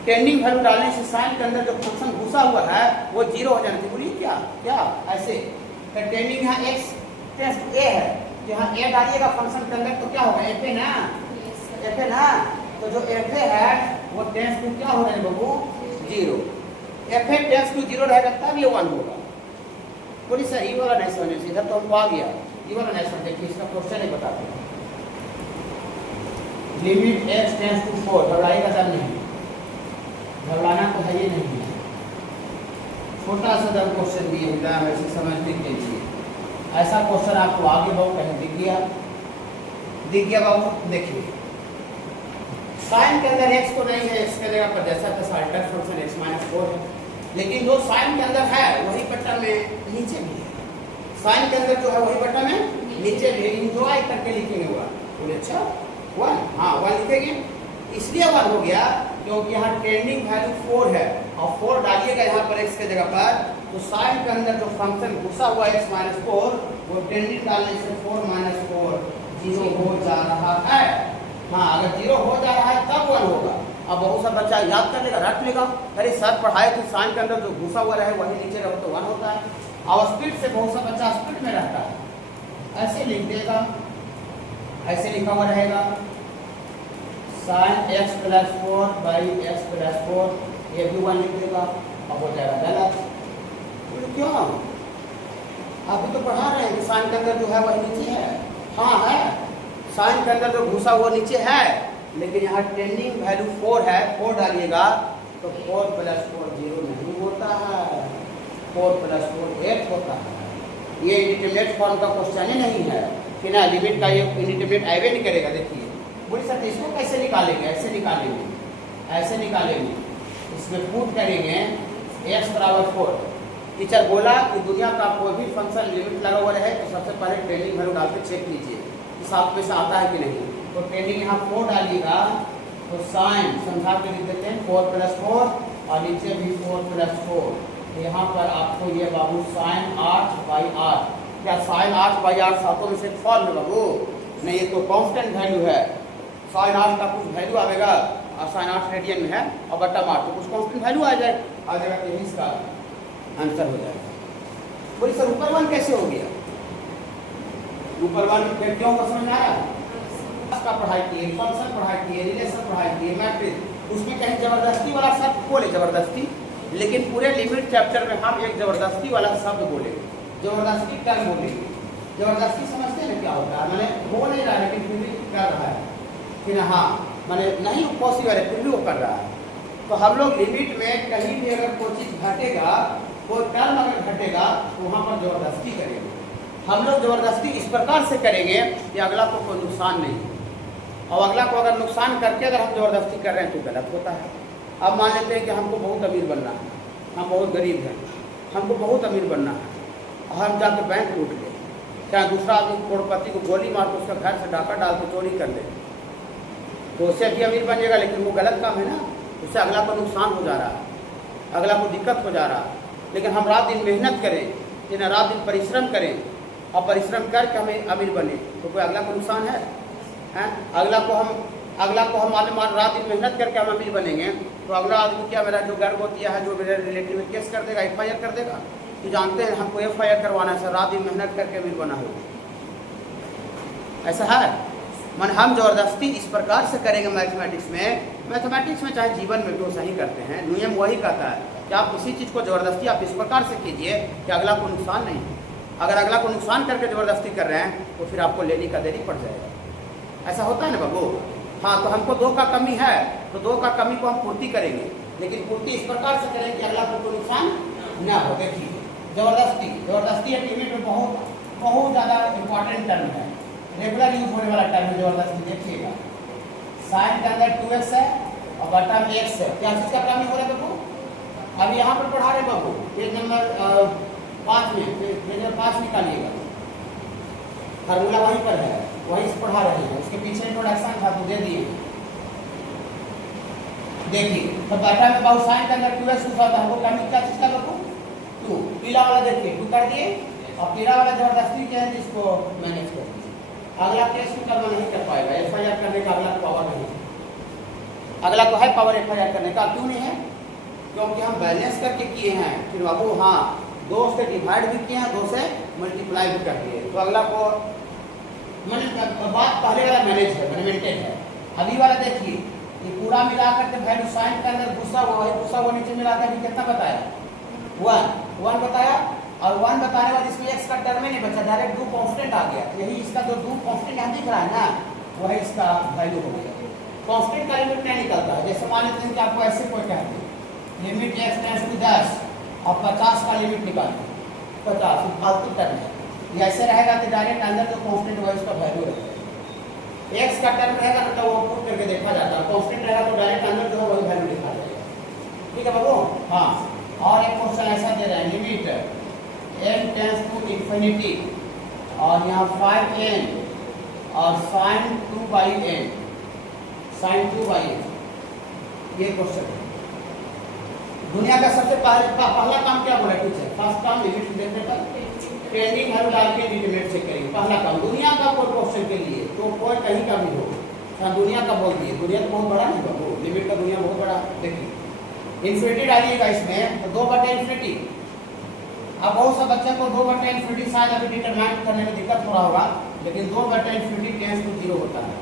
ट्रेंडिंग वैल्यू डालने से साइन के अंदर जो फंक्शन घुसा हुआ है वो 0 हो जाना चाहिए। बोलिए क्या क्या ऐसे, तो ट्रेंडिंग यहाँ x टेंड्स टू a है, यहाँ a डालिएगा फंक्शन के अंदर तो क्या होगा, f है ना, f है ना। तो जो f है वो टेंड्स टू क्या हो रहा है बाबू, 0। f टेंड्स टू 0 रहेगा तब ये 1 होगा। बोली सर ये वाला नहीं समझे, इधर तो हमको आ गया, ये वाला नहीं समझे कि इसका क्वेश्चन ही बताते हैं। लिमिट x टेंड्स टू 4, घबराइएगा तब नहीं, घबराना तो है ही नहीं है। छोटा सा जब क्वेश्चन दिए होता है वैसे समझने के लिए, ऐसा क्वेश्चन आपको आगे बाबू कहीं दिख गया बाबू। देखिए साइन के अंदर x को नहीं है, x के जगह पर जैसा तैसा अल्टर फंक्शन x - 4 है, लेकिन जो साइन के अंदर है वही बटा में नीचे भी है, साइन के अंदर जो है वही बटा में नीचे भी। इंजॉय करके लिखेंगे 1, बोले अच्छा 1, हाँ 1 लिखेंगे। इसलिए 1 हो गया क्योंकि यहाँ ट्रेंडिंग वैल्यू 4 है और 4 डालिएगा यहाँ पर x के जगह पर, तो साइन के अंदर जो फंक्शन घुसा हुआ x - 4 वो ट्रेंडिंग डालने से 4 - 4 0 हो जा रहा है। हाँ अगर 0 हो जा रहा है तब 1 होगा। अब बहुत सा बच्चा याद कर लेगा, रट लेगा, अरे सर पढ़ाए तो साइन के अंदर जो घुसा हुआ रहे वही नीचे रहो तो 1 होता है। और स्पीड से बहुत सा बच्चा स्पीड में रहता है, ऐसे लिख देगा, ऐसे लिखा हुआ रहेगा sin x + 4 / x + 4, ये भी 1 लिख देगा और हो जाएगा गलत। तो क्यों, अभी तो पढ़ा रहे हैं कि साइन के अंदर जो है वही नीचे है। हाँ है, साइन के अंदर जो घुसा हुआ नीचे है, लेकिन यहाँ ट्रेंडिंग वैल्यू 4 है, 4 डालिएगा तो 4 + 4 0 नहीं होता है, 4 + 4 8 होता है। ये इंडिटरमिनेट फॉर्म का क्वेश्चन ही नहीं है कि ना लिमिट का ये इंडिटरमिनेट आइवे नहीं करेगा। देखिए बोल सकते इसको कैसे निकालेंगे, ऐसे निकालेंगे, ऐसे निकालेंगे, इसमें पुट करेंगे x = 4। टीचर बोला कि दुनिया का कोई भी फंक्शन लिमिट लगा हुआ रहे तो सबसे पहले ट्रेंडिंग वैल्यू डाल के चेक कीजिए इस आप में से आता है कि नहीं। तो ट्रेंडिंग यहाँ 4 डालिएगा तो साइन समझा के लिख देते हैं 4 + 4 और नीचे भी 4 + 4। यहाँ पर आपको ये बाबू साइन 8/8 क्या sin 8/8 सातों में से फॉर्म है बाबू? नहीं, ये तो कांस्टेंट वैल्यू है। sin 8 का कुछ वैल्यू आएगा और sin 8 रेडियन में है और बटा मार तो कुछ कांस्टेंट वैल्यू आ जाएगा तो यही इसका आंसर हो जाएगा। बोलिए सर ऊपर वन कैसे हो गया? ऊपर वन क्यों को समझ आया? का पढ़ाई किए, फंक्शन पढ़ाई किए, रिलेशन पढ़ाई किए, मैट्रिक्स, उसमें कहीं जबरदस्ती वाला शब्द बोले जबरदस्ती, लेकिन पूरे लिमिट चैप्टर में हम एक जबरदस्ती वाला शब्द बोले, जबरदस्ती टर्म बोले। जबरदस्ती समझते हैं क्या होता है? मैंने हो नहीं रहा लेकिन फिर भी कर रहा है कि हाँ मैंने नहीं पॉसिबल है फिर भी वो कर रहा है। तो हम लोग लिमिट में कहीं भी अगर कोई चीज़ घटेगा, कोई टर्म अगर घटेगा तो वहाँ पर जबरदस्ती करेंगे। हम लोग जबरदस्ती इस प्रकार से करेंगे कि अगला को कोई नुकसान नहीं, और अगला को अगर नुकसान करके अगर हम जबरदस्ती कर रहे हैं तो गलत होता है। अब मान लेते हैं कि हमको बहुत अमीर बनना है, हम बहुत गरीब हैं, हमको बहुत अमीर बनना है और हम जाकर बैंक लूट लें, क्या दूसरा आदमी करोड़पति को गोली मार के उसका घर से डाका डाल के चोरी कर ले तो उससे भी अमीर बन जाएगा, लेकिन वो गलत काम है ना, उससे अगला को नुकसान हो जा रहा है, अगला को दिक्कत हो जा रहा है। लेकिन हम रात दिन मेहनत करें, दिन रात दिन परिश्रम करें और परिश्रम करके हमें अमीर बने तो कोई अगला को नुकसान है? अगला को हम मान रात दिन मेहनत करके हम अमीर बनेंगे तो अगला आदमी क्या मेरा जो गर्भवती है जो मेरे रिलेटिव में केस कर देगा, FIR कर देगा कि जानते हैं हमको FIR करवाना है सर, रात दिन मेहनत करके अमीर बना हो। ऐसा है मन हम जबरदस्ती इस प्रकार से करेंगे मैथमेटिक्स में चाहे जीवन में भी वो सही करते हैं, नियम वही कहता है कि आप किसी चीज़ को जबरदस्ती आप इस प्रकार से कीजिए कि अगला को नुकसान नहीं। अगर अगला को नुकसान करके जबरदस्ती कर रहे हैं तो फिर आपको लेने का देरी पड़ जाएगा। ऐसा होता है ना बाबू? हाँ, तो हमको 2 का कमी है तो 2 का कमी को हम पूर्ति करेंगे, लेकिन पूर्ति इस प्रकार से करें कि अगला को कोई नुकसान न हो। देखिए जबरदस्ती एक लिमिट में बहुत ज़्यादा इंपॉर्टेंट टर्म है, रेगुलर यूज होने वाला टर्म है जबरदस्ती। देखिएगा साइन के अंदर 2x है और बटा में x है, क्या चीज़ का कमी हो रहा है बाबू? अभी यहाँ पर पढ़ा रहे बाबू पेज नंबर 5 में, पेज नंबर 5 निकालिएगा, फार्मूला वहीं पर है, वहीं से पढ़ा रहे हैं, उसके पीछे इंट्रोडक्शन था तो दे दिए। देखिए तो बटा में बाबू साइन के अंदर 2x होता है, हमको कमी क्या चीज़ का बाबू? 2। पीला वाला देखिए 2 कर दिए और पीला वाला जबरदस्ती क्या है जिसको मैनेज कर दीजिए। अगला केस में कर्म नहीं कर पाएगा, FIR करने का अगला पावर नहीं है, अगला को है पावर FIR करने का। क्यों नहीं है? क्योंकि हम बैलेंस करके किए हैं। फिर बाबू हाँ 2 से डिवाइड भी किए हैं, 2 से मल्टीप्लाई भी कर दिए, तो अगला को बात पहले वाला मैनेज है, मेंटेन है। अभी वाला देखिए ये पूरा मिला करके वैल्यू साइन के अंदर गुस्सा हुआ है, गुस्सा वो नीचे मिला कर कितना बताया? 1 बताया, और 1 बताने बाद इसमें x का टर्म ही नहीं बचा, डायरेक्ट 2 कांस्टेंट आ गया। यही इसका जो 2 कांस्टेंट यहाँ दिख रहा है ना, वह इसका वैल्यू हो गया। कांस्टेंट का लिमिट नहीं निकलता है। जैसे मान लेते हैं कि आपको ऐसे कोई कहते हैं लिमिट x टेंड्स टू 10 और 50 का लिमिट निकालते हैं, 50 फालतू टर्म है, ये ऐसे रहेगा तो डायरेक्ट अंदर जो कांस्टेंट हुआ इसका वैल्यू रहेगा। x का टर्म रहेगा तो वो पुट करके देखा जाता है, कांस्टेंट रहेगा तो डायरेक्ट अंदर जो है वही वैल्यू लिखा जाएगा। ठीक है बाबू? हाँ, और एक क्वेश्चन ऐसा दे रहा है limit n tends to infinity और यहाँ 5n और sin 2/n, ये क्वेश्चन है। दुनिया का सबसे पहला काम क्या बोला टीचर? फर्स्ट काम लिमिट देखने पर ट्रेंडिंग वैल्यू डाल के लिमिट चेक करेंगे, पहला काम दुनिया का कोई क्वेश्चन के लिए, तो कोई कहीं का भी हो दुनिया का बोल दिए। दुनिया तो बहुत बड़ा नहीं बाबू, लिमिट का दुनिया बहुत बड़ा। देखिए इन्फिनिटी डालिएगा इसमें तो 2/∞। अब बहुत से बच्चे को 2/∞ शायद अभी डिटरमाइन करने में दिक्कत हो रहा होगा, लेकिन 2/∞ टेंस टू 0 होता है।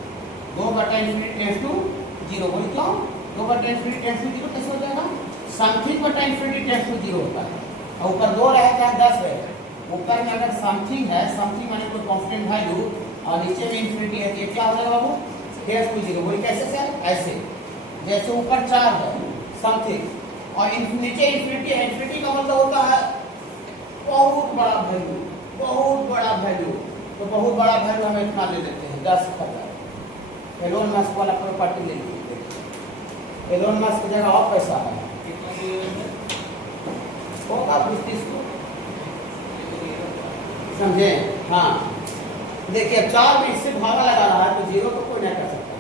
2/∞ टेंस टू 0 बोली क्यों? 2/∞ टेंस टू 0 कैसे हो जाएगा? समथिंग/∞ टेंस टू 0 होता है, और ऊपर 2 रहे चाहे 10 रहे, ऊपर में अगर समथिंग है, समथिंग माने कोई कांस्टेंट वैल्यू, और नीचे में इन्फिनिटी है, ये क्या हो जाएगा बाबू? Tense to 0। बोली कैसे सर? ऐसे जैसे ऊपर 4 है समथिंग और नीचे इन्फिनिटी है, इन्फिनिटी का मतलब होता है बहुत बड़ा वैल्यू, बहुत बड़ा वैल्यू। तो बहुत बड़ा वैल्यू हम इतना ले लेते हैं 10,000। एलोन मस्क वाला प्रॉपर्टी ले लीजिए, एलोन मस्क की जगह और पैसा है होगा 20-30 को, समझे? हाँ देखिए 4 में इससे भागा लगा रहा है तो 0 तो कोई नहीं कर सकता।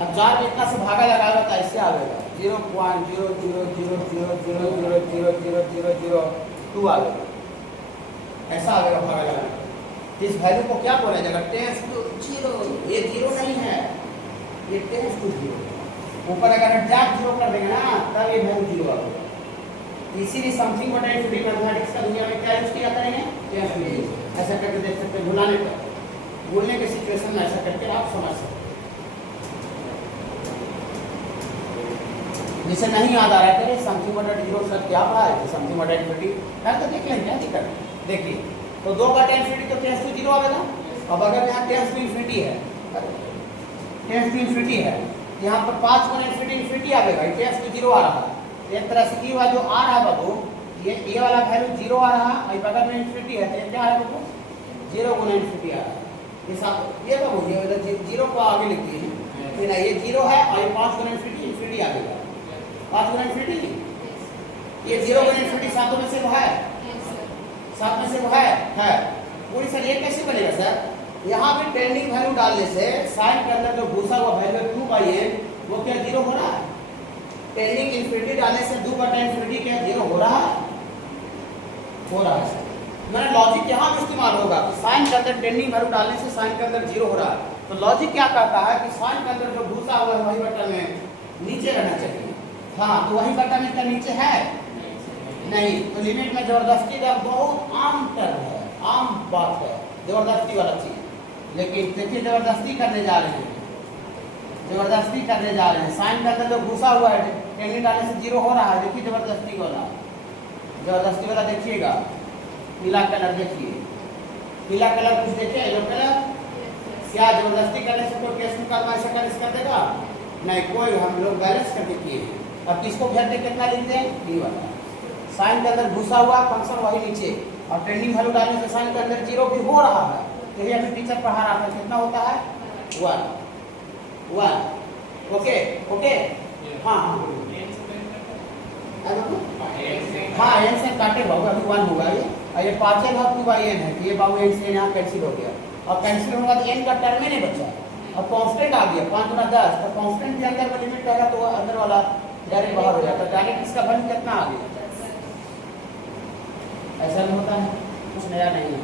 अब 4 में इतना से भागा लगाएगा तो ऐसे आएगा 0.00000000002 आएगा। ऐसा आएगा फॉर्मूला। इस वैल्यू को क्या बोला जाएगा? Tends to zero. ये जीरो नहीं है, ये टेंस टू जीरो। ऊपर अगर एग्जैक्ट जीरो कर देंगे ना तब ये वैल्यू जीरो आएगा। इसीलिए समथिंग बटा इनफिनिटी मैथमेटिक्स का दुनिया में क्या यूज किया करेंगे? Tends to zero. ऐसा करके देख सकते हैं, भुलाने पर भूलने के सिचुएशन में ऐसा करके आप समझ सकते हैं। जिसे नहीं याद आ रहा है तो समथिंग बटा जीरो सर क्या पढ़ा है? समथिंग बटा इनफिनिटी है तो देख लेंगे, क्या दिक्कत है। देखिए तो 2 बटा इनफिनिटी तो टेंस टू जीरो आएगा। अब अगर यहाँ टेंस टू इनफिनिटी है, टेंस टू इनफिनिटी है, यहाँ पर 5 गुना इनफिनिटी इनफिनिटी आएगा, टेंस टू जीरो आ रहा है। एक तरह से ये जो आ रहा है बाबू, ये वाला वैल्यू जीरो आ रहा है और बगल में इनफिनिटी है तो क्या आ रहा है बाबू? 0 गुना इनफिनिटी आ रहा है। ये बाबू ये जीरो को आगे लिख दिए, ये जीरो है और ये 5 गुना इनफिनिटी इनफिनिटी आएगा। 5 गुना इनफिनिटी, ये 0 गुना इनफिनिटी सातों में से वो है, 7 में से वो है। पूरी सर ये कैसे बनेगा सर? यहाँ पे टेंडिंग वैल्यू डालने से साइन के अंदर जो घुसा हुआ वैल्यू 2/n वो क्या जीरो हो रहा है? टेंडिंग इनफिनिटी डालने से 2 बटा इनफिनिटी क्या जीरो हो रहा है? हो रहा है। मैंने लॉजिक यहाँ भी इस्तेमाल होगा कि साइन के अंदर टेंडिंग वैल्यू डालने से साइन के अंदर जीरो हो रहा है। तो लॉजिक क्या कहता है कि साइन के अंदर जो घुसा हुआ है वही बटन में नीचे रहना चाहिए। हाँ तो वही बटन इसका नीचे है नहीं, तो लिमिट में जबरदस्ती का बहुत आम टर्म है, आम बात है जबरदस्ती वाला चीज। लेकिन देखिए जबरदस्ती करने जा रहे हैं, जबरदस्ती करने जा रहे हैं। साइन के अंदर जो घुसा हुआ है टेंडिंग डालने से जीरो हो रहा है। देखिए जबरदस्ती वाला देखिएगा। पीला कलर देखिए, पीला कलर कुछ देखिए, येलो कलर क्या जबरदस्ती करने से कोई केस मुकदमा ऐसा कर देगा? नहीं, कोई हम लोग बैलेंस करके किए हैं। अब किसको घेर दे कितना लिखते हैं? ये वाला साइन के अंदर घुसा हुआ फंक्शन वही नीचे, और टेंडिंग वैल्यू डालने से साइन के अंदर जीरो भी हो रहा है। तो ये अभी टीचर पढ़ा रहा था, कितना होता है? 1। ओके हाँ हाँ एन से काटे बाबू, अभी 1 होगा ये, और ये 5 भाग 2/n है, ये बाबू एन से यहाँ कैंसिल हो गया, और कैंसिल होने के बाद एन का टर्म ही नहीं बचा, और कांस्टेंट आ गया 5 गुना 10, तो कांस्टेंट के अंदर में लिमिट रहेगा तो अंदर वाला डायरेक्ट बाहर हो जाता है। डायरेक्ट इसका वैल्यू कितना आ गया? ऐसा नहीं होता है, कुछ नया नहीं है।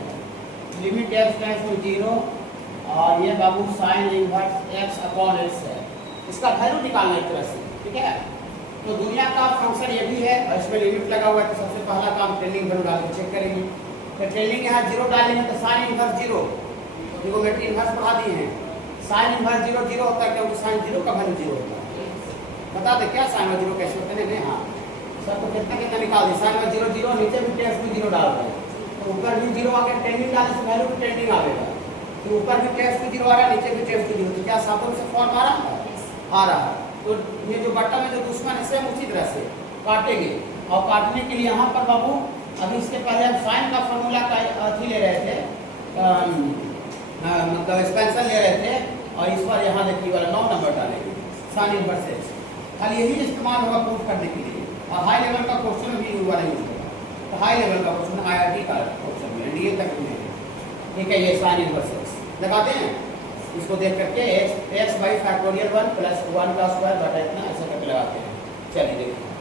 लिमिट x टेंड्स टू 0 और ये बाबू sine inverse x upon x है, इसका वैल्यू निकालना एक तरह से, ठीक है। तो दुनिया का फंक्शन ये भी है और इसमें लिमिट लगा हुआ है, तो सबसे पहला काम टेंडिंग वैल्यू डाल के चेक करेंगे। तो टेंडिंग यहाँ 0 डालेंगे तो साइन इनवर्स 0, ट्रिगोनोमेट्री इनवर्स पढ़ा दिए हैं। साइन इनवर्स 0 0 होता है क्योंकि साइन 0 का वैल्यू 0 होता है। बता दे क्या साइन 0 कैसे होते हैं? हाँ सर, तो कितना निकाल दी, साइन 0 0, नीचे भी टेंस भी 0 डाल रहे हैं, तो ऊपर भी 0 आके टेंडिंग डालने से वैल्यू भी टेंडिंग आएगा, तो ऊपर भी टेंस भी 0 आ रहा है, नीचे भी टेंस भी 0, तो क्या सातों से फॉर्म आ रहा है। तो ये जो बट्टा में जो दुश्मन है सेम उसी तरह से काटेंगे, और काटने के लिए यहाँ पर बाबू अभी इसके पहले हम साइन का फॉर्मूला का अथी ले रहे थे, मतलब एक्सपेंशन ले रहे थे, और इस बार यहाँ देखिए वाला 9 नंबर डालेंगे साइन इनवर्स x, खाली यही इस्तेमाल होगा प्रूफ करने के लिए, और हाई लेवल का क्वेश्चन भी हुआ नहीं होगा। तो हाई लेवल का क्वेश्चन IIT का क्वेश्चन में एनडीए तक में, ठीक है। ये साइन इनवर्स x लगाते हैं, इसको देख करके x बाई फैक्टोरियल 1 प्लस 1 का स्क्वायर बटा इतना ऐसा करके लगाते हैं। चलिए देखिए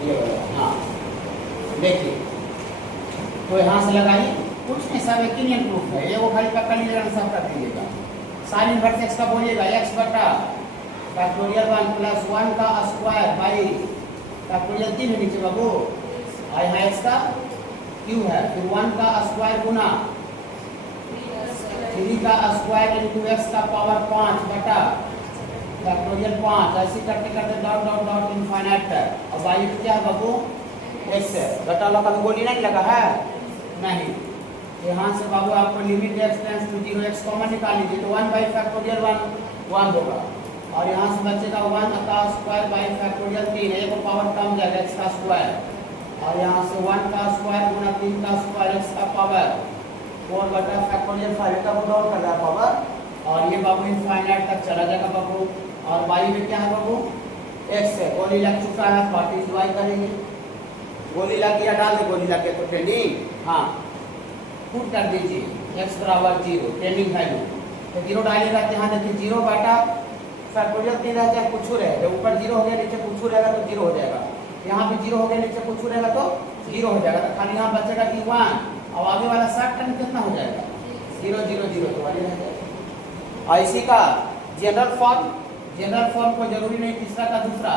ये वाला, हाँ देखिए, तो यहाँ से लगाइए, कुछ नहीं सब एक ही प्रूफ है, ये वो खाली का कल सब कर दीजिएगा। साइन इनवर्स x का बोलिएगा x बटा फैक्टोरियल 1 प्लस 1 का स्क्वायर बाई फैक्टोरियल 3 है नीचे बाबू, और यहाँ x का क्यू है, फिर 1 का स्क्वायर गुना 3 का स्क्वायर इंटू x का पावर 5 बटा फैक्टोरियल 5, ऐसे करते करते डॉट डॉट डॉट इनफाइनाइट तक। और बाई क्या है बाबू? x है, बटा लगा तो गोली नहीं लगा है नहीं। यहाँ से बाबू आपको limit x tends to 0 x common निकाल लीजिए, तो 1 बाई फैक्टोरियल 1 होगा, और यहाँ से बचेगा 1 का स्क्वायर बाई फैक्टोरियल 3, एक पावर कम जाएगा x का स्क्वायर, और यहाँ से 1 का स्क्वायर गुना 3 का स्क्वायर x का पावर 4 बटा फैक्टोरियल 5 का डाउन कर रहा है पावर, और ये बाबू इनफाइनाइट तक चला जाएगा बाबू। और बाई में क्या है बाबू? x है, गोली लग चुका है, पार्टी डिवाइड करेंगे, गोली लग गया डाल दे, गोली लग गया तो टेंडिंग, हाँ पुट कर दीजिए x बराबर 0 टेंडिंग वैल्यू, तो 0 डालेगा तो यहाँ देखिए 0 बटा फैक्टोरियल 3 रह जाए कुछ रहेगा, ऊपर 0 हो गया नीचे कुछ रहेगा तो 0 हो जाएगा, यहाँ भी 0 हो गया नीचे कुछ रहेगा तो जीरो हो जाएगा, तो खाली यहाँ बचेगा E1 और आगे वाला शॉर्ट टर्म कितना हो जाएगा 0 0 0 तो वाली रह जाएगा। और इसी का जनरल फॉर्म कोई जरूरी नहीं तीसरा का दूसरा,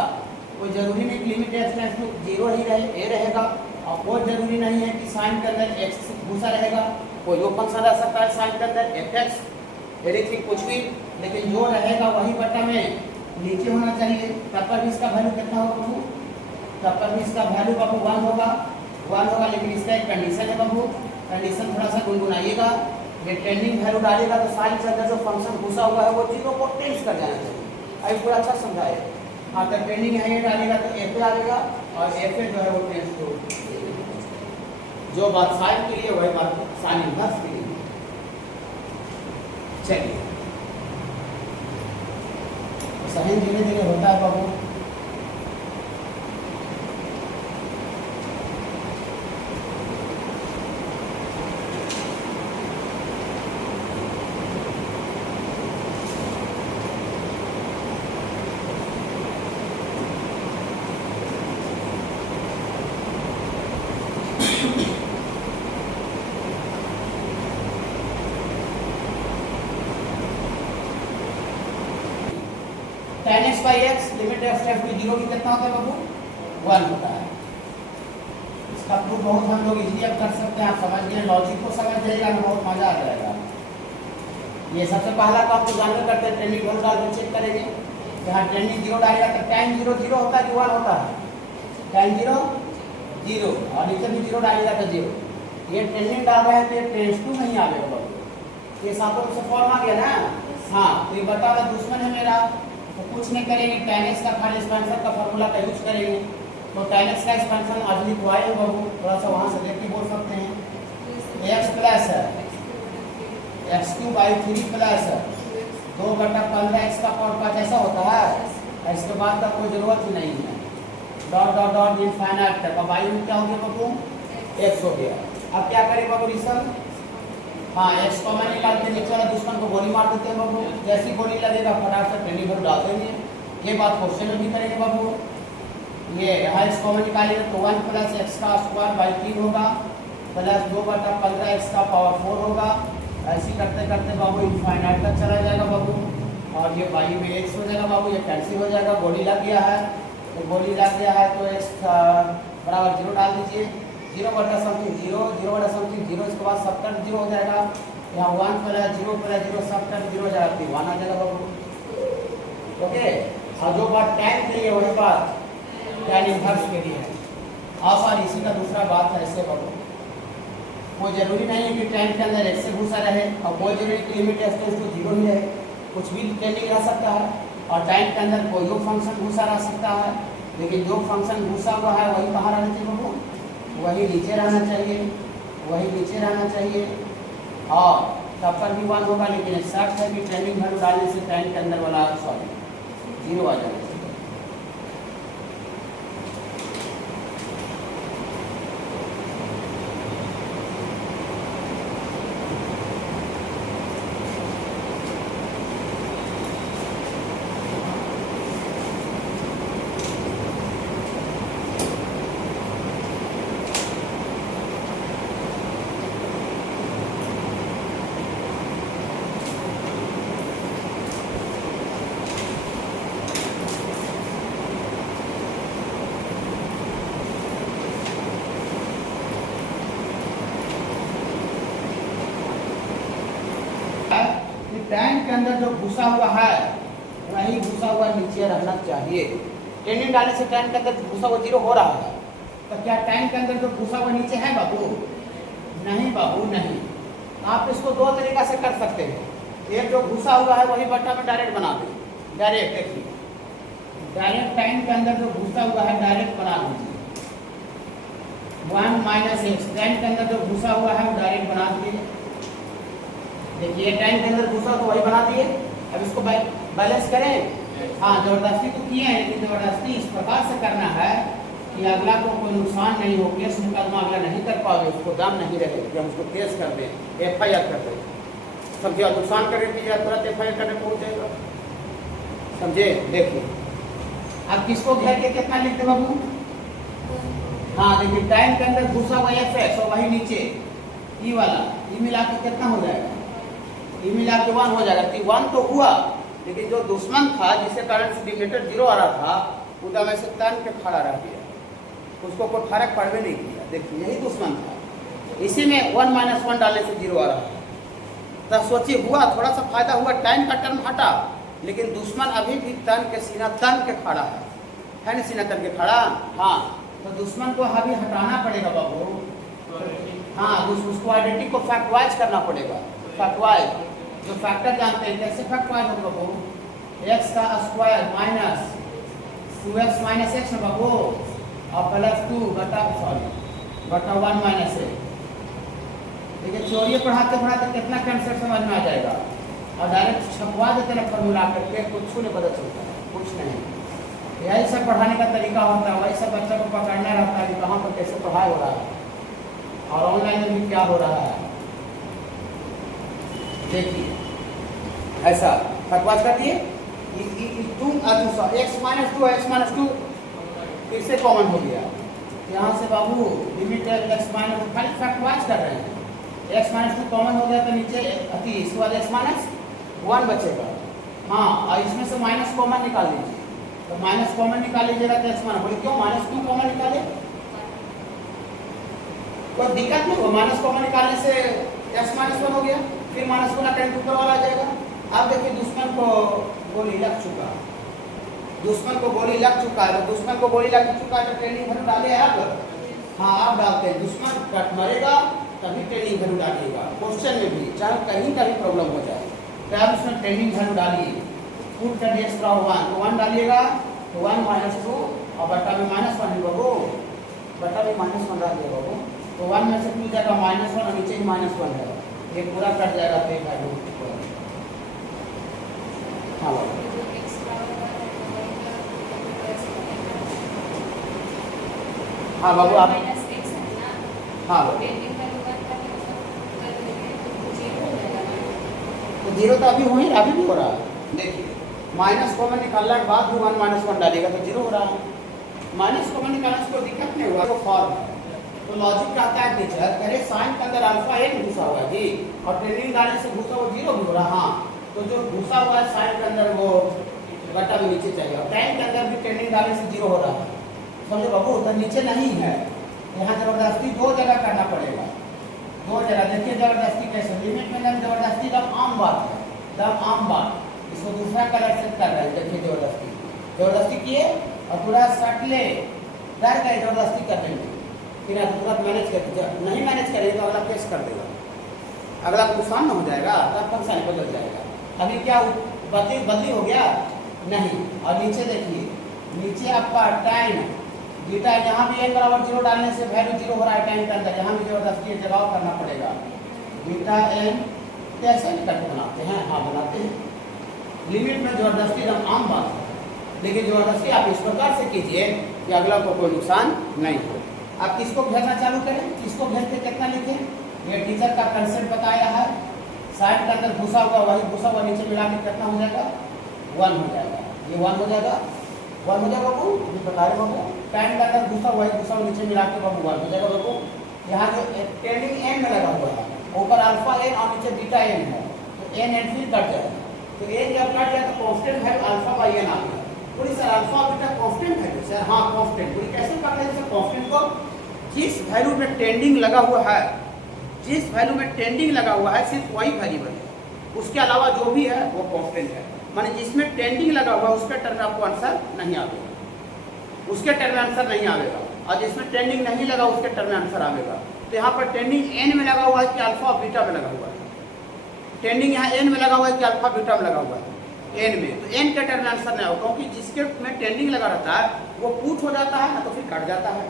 कोई जरूरी नहीं लिमिट एक्स टेंड्स टू 0 ही रहे ए रहेगा, और कोई जरूरी नहीं है कि साइन के अंदर एक्स घुसा रहेगा, कोई वो फंक्शन रह सकता है साइन के अंदर fx एनीथिंग कुछ भी, लेकिन जो रहेगा वही बटा में नीचे होना चाहिए। तब पर भी इसका वैल्यू कितना होगा बाबू, तब पर भी इसका वैल्यू बाबू 1 होगा, लेकिन इसका एक कंडीशन है बाबू, कंडीशन थोड़ा सा गुनगुनाइएगा। ये टेंडिंग वैल्यू डालेगा तो साइन के अंदर जो फंक्शन घुसा हुआ है वो 0 को टेंस कर जाना चाहिए। अभी पूरा अच्छा समझाए। अगर टेंडिंग है ये डालेगा तो एफ ए आएगा, और एफ ए जो है वो टेंस टू, जो बात साइन के लिए वही बात साइन इनवर्स के लिए। चलिए सही धीरे धीरे होता है बाबू। tan x by x limit x tends to 0 की कितना होता है बाबू 1 होता है। इसका प्रूफ बहुत हम लोग इजीली अब कर सकते हैं, आप समझ गए, लॉजिक को समझ जाइएगा ना, बहुत मजा आ जाएगा। ये सबसे पहला तो आपको जानना करते हैं, टेंडिंग वैल्यू डाल के चेक करेंगे। यहाँ टेंडिंग 0 डालेगा तो tan 0 0 होता है कि 1 होता है, tan 0 0, और नीचे भी 0 डालेगा तो 0। ये टेंडिंग डाल रहे हैं तो ये टेंड्स टू नहीं आएगा बाबू, ये सातों से फॉर्म आ गया ना। हाँ तो ये बता रहा दुश्मन है मेरा, तो कुछ नहीं करेंगे, tan x का खाली एक्सपेंशन का फार्मूला का यूज करेंगे। तो tan x का एक्सपेंशन आज लिखवाए हैं बाबू, थोड़ा सा वहाँ से देख के बोल सकते हैं। x plus x³ by 3 plus 2/15 x का पावर 5 ऐसा होता है। इसके बाद का कोई जरूरत ही नहीं है, डॉट डॉट डॉट इनफाइनाइट तक। अब आई में क्या हो गया बाबू x हो गया। अब क्या करें बाबू रिसल, हाँ x कॉमन निकालते हैं, नीचे वाला दुश्मन को गोली मार देते हैं बाबू, जैसी गोली लगेगा फटाक से टेंडिंग वैल्यू डाल देंगे। ये बात क्वेश्चन में भी करेंगे बाबू। ये यहाँ x कॉमन निकालेंगे तो 1 प्लस x का स्क्वायर बाई 3 होगा, प्लस 2/15 x का पावर 4 होगा। ऐसी करते करते बाबू इनफाइनाइट तक चला जाएगा बाबू, और ये बाई में x हो जाएगा बाबू, ये कैंसिल हो जाएगा, गोली लग गया है। तो गोली लग गया है तो x बराबर 0 डाल दीजिए, 0/समथिंग 0, 0/समथिंग 0, इसके बाद सब टर्म 0 हो जाएगा। यहाँ 1 प्लस 0 प्लस 0 सब टर्म 0 हो जाएगा, फिर 1 आ जाएगा बाबू। ओके, और जो बात tan के लिए वही बात tan इनवर्स के लिए है। अब और इसी का दूसरा बात है ऐसे बाबू, कोई जरूरी नहीं है कि tan के अंदर x से घुसा रहे, और कोई जरूरी कि लिमिट x टेंड्स टू 0 ही रहे, कुछ भी टेंडिंग रह सकता है। और tan के अंदर कोई जो फंक्शन घुसा रह सकता है, लेकिन जो फंक्शन घुसा हुआ है वही कहाँ रहना चाहिए बाबू, वही नीचे रहना चाहिए, वही नीचे रहना चाहिए। और तब पर भी 1 होगा, लेकिन शर्त है कि टेंडिंग वैल्यू डालने से tan के अंदर वाला 0 आ जाएगा। टैंक के अंदर जो घुसा हुआ है वही घुसा हुआ नीचे रहना चाहिए। टेंडिंग डालने से टैंक के अंदर घुसा हुआ 0 हो रहा है, तो क्या टैंक के अंदर जो घुसा हुआ नीचे है बाबू? नहीं बाबू नहीं। आप इसको दो तरीका से कर सकते हैं, एक जो घुसा हुआ है वही बट्टा में डायरेक्ट बना दें, डायरेक्ट देखिए, डायरेक्ट टैंक के अंदर जो घुसा हुआ है डायरेक्ट बना दीजिए। 1 माइनस x टैंक के अंदर जो घुसा हुआ है वो डायरेक्ट बना दिए। देखिए टैंक के अंदर घुसा तो वही बना दिए। अब इसको बैलेंस करें, हाँ जबरदस्ती तो किए हैं, लेकिन जबरदस्ती इस प्रकार से करना है कि अगला को कोई नुकसान नहीं हो, केस मुकदमा अगला नहीं कर पाओगे, उसको दम नहीं रहे कि हम उसको केस कर दें, FIR कर दें। समझे, और नुकसान करने की तुरंत FIR करने पहुँच जाएगा। समझे, देखिए अब किसको घेर के कितना लिखते बाबू? हाँ देखिए टाइम के अंदर घुसा हुआ एफ है तो वही नीचे ई वाला ई मिला के कितना हो जाएगा, ई मिला के 1 हो जाएगा। 1 तो हुआ, लेकिन जो दुश्मन था जिसके कारण डिनोमिनेटर 0 आ रहा था वो दमे से तन के खड़ा रह गया, उसको कोई फर्क पड़वे नहीं किया। देखिए यही दुश्मन था, इसी में 1 - 1 डालने से 0 आ रहा है। तब सोचिए हुआ थोड़ा सा फायदा हुआ, टाइम का टर्म हटा, लेकिन दुश्मन अभी भी तन के सीना तन के खड़ा है ना, सीना तन के खड़ा। हाँ तो दुश्मन को अभी हटाना पड़ेगा बाबू। हाँ उसको आइडेंटिटी को फैक्टराइज करना पड़ेगा। फैक्टराइज जो फैक्टर जानते हैं कैसे फैक्टराइज होगा बाबू, x का square minus 2x minus x ना बाबू, और प्लस 2 बटा 1 माइनस a। देखिए चोरिए पढ़ाते पढ़ाते कितना कंसेप्ट समझ में आ जाएगा, और डायरेक्ट छपवा देते ना फॉर्मूला करके, कुछ नहीं पता चलता है, कुछ नहीं। यही सब पढ़ाने का तरीका होता है, वही सब बच्चा को पकड़ना रहता है कि कहाँ पर कैसे पढ़ाई हो रहा है और ऑनलाइन में भी क्या हो रहा है। देखिए ऐसा फटवाज कर दिए, x - 2 फिर से कॉमन हो गया। यहाँ से बाबू लिमिट x माइनस खाली फैक्टराइज कर रहे हैं, x - 2 कॉमन हो गया तो नीचे अति इसके बाद x - 1 बचेगा। हाँ और इसमें से माइनस कॉमन निकाल लीजिए, तो माइनस कॉमन निकाल लीजिएगा तो x माइनस, बोले क्यों -2 कॉमन निकाले, कोई दिक्कत नहीं हो। माइनस कॉमन निकालने से x - 1 हो गया, फिर माइनस को ना करेंगे ऊपर वाला आ जाएगा। अब देखिए दुश्मन को गोली लग चुका, दुश्मन को गोली लग चुका है, तो दुश्मन को गोली लग चुका है तो ट्रेनिंग वैल्यू डाले अब। हाँ आप डालते हैं, दुश्मन कट मरेगा तभी ट्रेनिंग वैल्यू डालिएगा। क्वेश्चन में भी चाहे कहीं का भी प्रॉब्लम हो जाए तो आप उसमें ट्रेनिंग वैल्यू डालिए। फुल का डी एक्स 1 तो 1 डालिएगा तो 1 - 2 और बट्टा में -1 है बाबू, बट्टा में -1 डालिएगा बाबू, तो 1 में से 2 जाएगा -1 और नीचे ही -1 है, ये पूरा कट जाएगा तो एक वैल्यू। हाँ बाबू हाँ बाबू आप हाँ बाबू तो 0 तो अभी वहीं अभी भी हो रहा है। देखिए माइनस कॉमन निकालने के बाद भी 1 - 1 डालेगा तो 0 हो रहा है। माइनस कॉमन निकालने से कोई दिक्कत नहीं हुआ, तो फॉर्म है। तो लॉजिक कहता है टीचर करे साइन के अंदर अल्फा n घुसा हुआ है जी, और ट्रेनिंग डालने से घुसा हुआ 0 भी हो रहा। हाँ तो जो घुसा हुआ है साइन के अंदर वो बटा भी नीचे चाहिए, और टाइम के अंदर भी ट्रेनिंग डालने से 0 हो रहा है। समझे बाबू, तो नीचे नहीं है, यहाँ जबरदस्ती 2 जगह करना पड़ेगा, 2 जगह। देखिए जबरदस्ती कैसे, लिमिट में जबरदस्ती एकदम आम बात है, एकदम आम बात। इसको दूसरा कलर से कर रहे हैं, देखिए जबरदस्ती किए और पूरा सट ले डर गए जबरदस्ती करने में, फिर आप तुरंत मैनेज कर, नहीं मैनेज करेंगे तो अगला केस कर देगा, अगला नुकसान न हो जाएगा, तब फंक्शन बदल जाएगा। अभी क्या बदली हो गया नहीं। और नीचे देखिए, नीचे आपका टाइम बीटा, यहाँ भी n = 0 डालने से वैल्यू 0 हो रहा है टाइम के अंदर, यहाँ भी जबरदस्ती जवाब करना पड़ेगा। बीटा n कैसे निकट बनाते हैं, हाँ बनाते हैं, लिमिट में जबरदस्ती एकदम आम बात है, लेकिन जबरदस्ती आप इस प्रकार से कीजिए कि अगला को कोई नुकसान नहीं हो। आप किसको भेजना चालू करें, किसको भेजते कितना लिखें, ये टीचर का कंसेप्ट बताया है। साइड के अंदर घुसा हुआ वही घुसा हुआ नीचे मिला के कितना हो जाएगा 1 हो जाएगा, ये 1 हो जाएगा, 1 हो जाएगा बाबू, ये बता रहे बाबू। टाइम के अंदर घुसा हुआ घुसा हुआ नीचे मिला के बाबू 1 हो जाएगा बाबू। यहाँ जो ट्रेंडिंग एन में लगा हुआ है, ऊपर अल्फा एन और नीचे बीटा एन है, तो एन एन फिर कट जाएगा, तो एन जब कट जाए तो कॉन्स्टेंट है अल्फा बाई एन आ गया। पूरी सर अल्फा बीटा कॉन्स्टेंट है सर, हाँ कॉन्स्टेंट। पूरी कैसे कर रहे हैं सर कॉन्स्टेंट को, जिस वैल्यू में ट्रेंडिंग लगा हुआ है, जिस वैल्यू में ट्रेंडिंग लगा हुआ है सिर्फ वही वेरिएबल है, उसके अलावा जो भी है वो कांस्टेंट है। माने जिसमें ट्रेंडिंग लगा हुआ है उसके टर्म में आपको आंसर नहीं आएगा, उसके टर्म में आंसर नहीं आएगा, और जिसमें ट्रेंडिंग नहीं लगा उसके टर्म में आंसर आएगा। तो यहाँ पर ट्रेंडिंग एन में लगा हुआ है कि अल्फा बीटा में लगा हुआ है, ट्रेंडिंग यहाँ एन में लगा हुआ है कि अल्फा बीटा में लगा हुआ है, एन में, तो एन के टर्म में आंसर नहीं आएगा, क्योंकि जिसके में ट्रेंडिंग लगा रहता है वो पुट हो जाता है ना, तो फिर कट जाता है,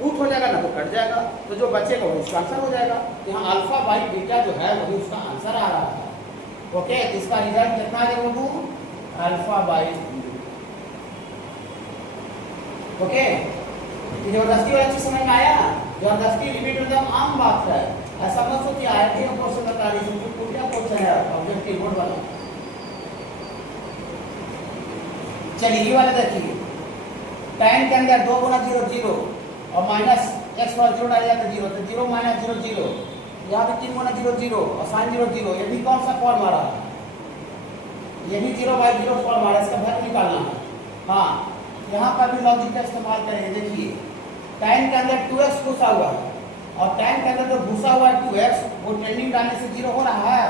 पुट हो जाएगा ना तो कट जाएगा, तो जो बचेगा वो उसका आंसर हो जाएगा। यहाँ अल्फा बाई बीटा जो है वही उसका आंसर आ रहा है। ओके, तो इसका रिजल्ट कितना आ जाएगा बाबू, अल्फा बाई। ओके, जबरदस्ती वाला चीज समझ में आया, जबरदस्ती लिमिट एकदम आम बात है, ऐसा मत सोचिए आईआईटी का क्वेश्चन बता रही है, क्या क्वेश्चन है ऑब्जेक्टिव बोर्ड वाला। चलिए ये वाला देखिए, टाइम के अंदर 2 × 0 0 और माइनस एक्स पर 0 डालिएगा तो 0, तो 0 माइनस 0 0, यहाँ पे 3 गुना 0 0 और साइन 0 0, ये भी कौन सा फॉर्म आ रहा है, ये भी 0/0 फॉर्म आ रहा है, इसका वैल्यू निकालना है। हाँ, यहाँ पर भी लॉजिक का इस्तेमाल करेंगे। देखिए tan के अंदर 2x घुसा हुआ है और tan के अंदर जो घुसा हुआ है 2x वो टेंडिंग डालने से 0 हो रहा है।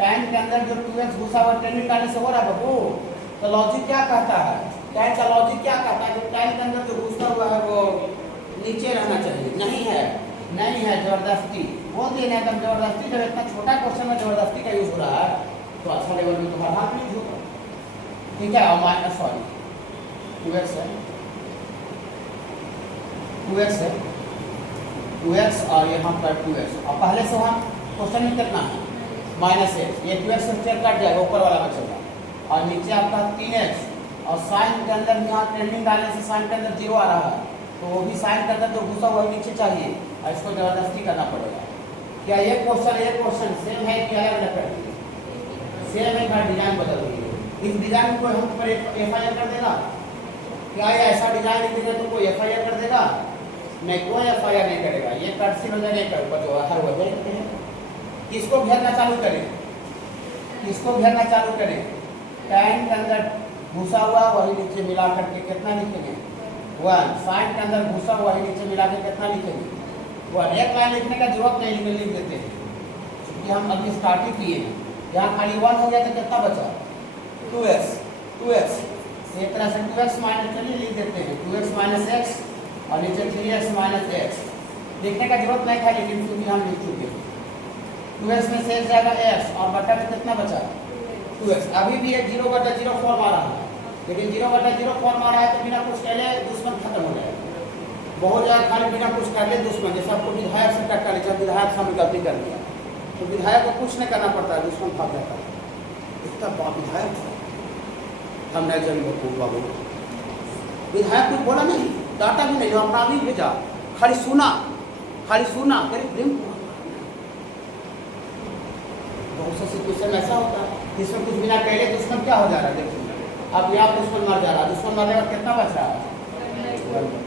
tan के अंदर जो 2x घुसा हुआ टेंडिंग डालने से हो रहा है बाबू। तो लॉजिक क्या कहता है, tan का लॉजिक क्या कहता है कि tan के अंदर जो घुसा हुआ है वो नीचे रहना चाहिए, नहीं है, नहीं है, जबरदस्ती वो देना है। जबरदस्ती जब इतना छोटा क्वेश्चन में जबरदस्ती का यूज हो रहा है तो अच्छा लेवल में तुम्हारा हाथ नहीं होगा। ठीक है, और माइनस सॉरी 2x है, 2x है, 2x और यहाँ पर 2x, और पहले से वहाँ क्वेश्चन में कितना है -x, ये 2x से चेक काट जाएगा, ऊपर वाला बचेगा, और नीचे आपका 3x, और साइन के अंदर यहाँ ट्रेंडिंग डालने से साइन के अंदर 0 आ रहा है, तो वो भी साइन के अंदर जो घुसा हुआ नीचे चाहिए और इसको जबरदस्ती करना पड़ेगा। क्या ये क्वेश्चन सेम है कि अलग अलग कर दिए? सेम है, का डिजाइन बदल रही है। इस डिजाइन को हम पर FIR कर देगा क्या? ये ऐसा डिजाइन लिख देगा तो कोई FIR कर देगा? नहीं, कोई FIR नहीं करेगा। ये कर्सिव वजह नहीं कर ऊपर जो है वो देखते हैं। किसको घेरना चालू करें, किसको घेरना चालू करें? tan के अंदर घुसा हुआ वही नीचे मिला करके कितना लिखेंगे 1, साइन के अंदर घुसा हुआ वही नीचे मिला के कितना लिखेंगे 1। एक लाइन लिखने का जरूरत नहीं, लिख देते हैं क्योंकि हम अभी स्टार्ट ही किए हैं। यहाँ खाली 1 हो गया तो कितना बचा 2x। एक तरह से 2x माइनस चलिए लिख देते हैं 2x माइनस एक्स और नीचे 3x माइनस एक्स। लिखने का जरूरत नहीं था लेकिन क्योंकि हम लिख चुके हैं। 2x में से जाएगा x और बटा में कितना बचा 2x। अभी भी एक 0/0 फॉर्म आ रहा है, लेकिन 0/0 फॉर्म आ रहा है तो बिना कुछ कहले दुश्मन खत्म हो जाएगा। बहुत ज़्यादा खाली बिना कुछ कर ले दुश्मन, जैसे आपको विधायक से टक्कर ले, विधायक से गलती कर दिया तो विधायक को कुछ नहीं करना पड़ता है, दुश्मन भाग जाता है। इतना बड़ा विधायक था, हम नहीं जन बाबू विधायक कुछ बोला नहीं, डाटा भी नहीं, अपराधी भेजा, खाली सुना करीब प्रेम। बहुत से सिचुएशन ऐसा होता है जिसमें कुछ बिना कहले दुश्मन क्या हो जा रहा है। देखिए अब यहाँ दुश्मन मर जा रहा है, दुश्मन मरने का कितना बच रहा है 1/3।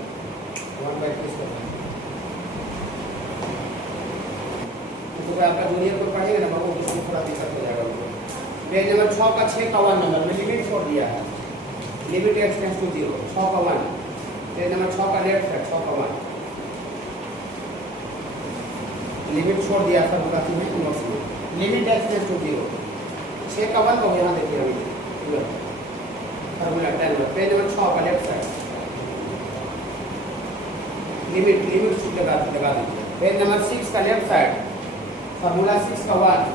आपका जूनियर को पढ़ेगा ना बाबू, उसको थोड़ा दिक्कत हो जाएगा। पेज नंबर 6 का 6 का 1 नंबर में लिमिट छोड़ दिया है, लिमिट x टेंड्स टू 0, 6 का 1, पेज नंबर 6 का लेफ्ट है 6 का 1, लिमिट छोड़ दिया सब बताती है नोट्स में। लिमिट x टेंड्स टू 0, 6 का 1 को यहाँ देखिए अभी फॉर्मूला 10 पेज नंबर 6 का लेफ्ट साइड लिमिट लगा दीजिए। पेज नंबर 6 का लेफ्ट साइड फॉर्मूला 6 का 1,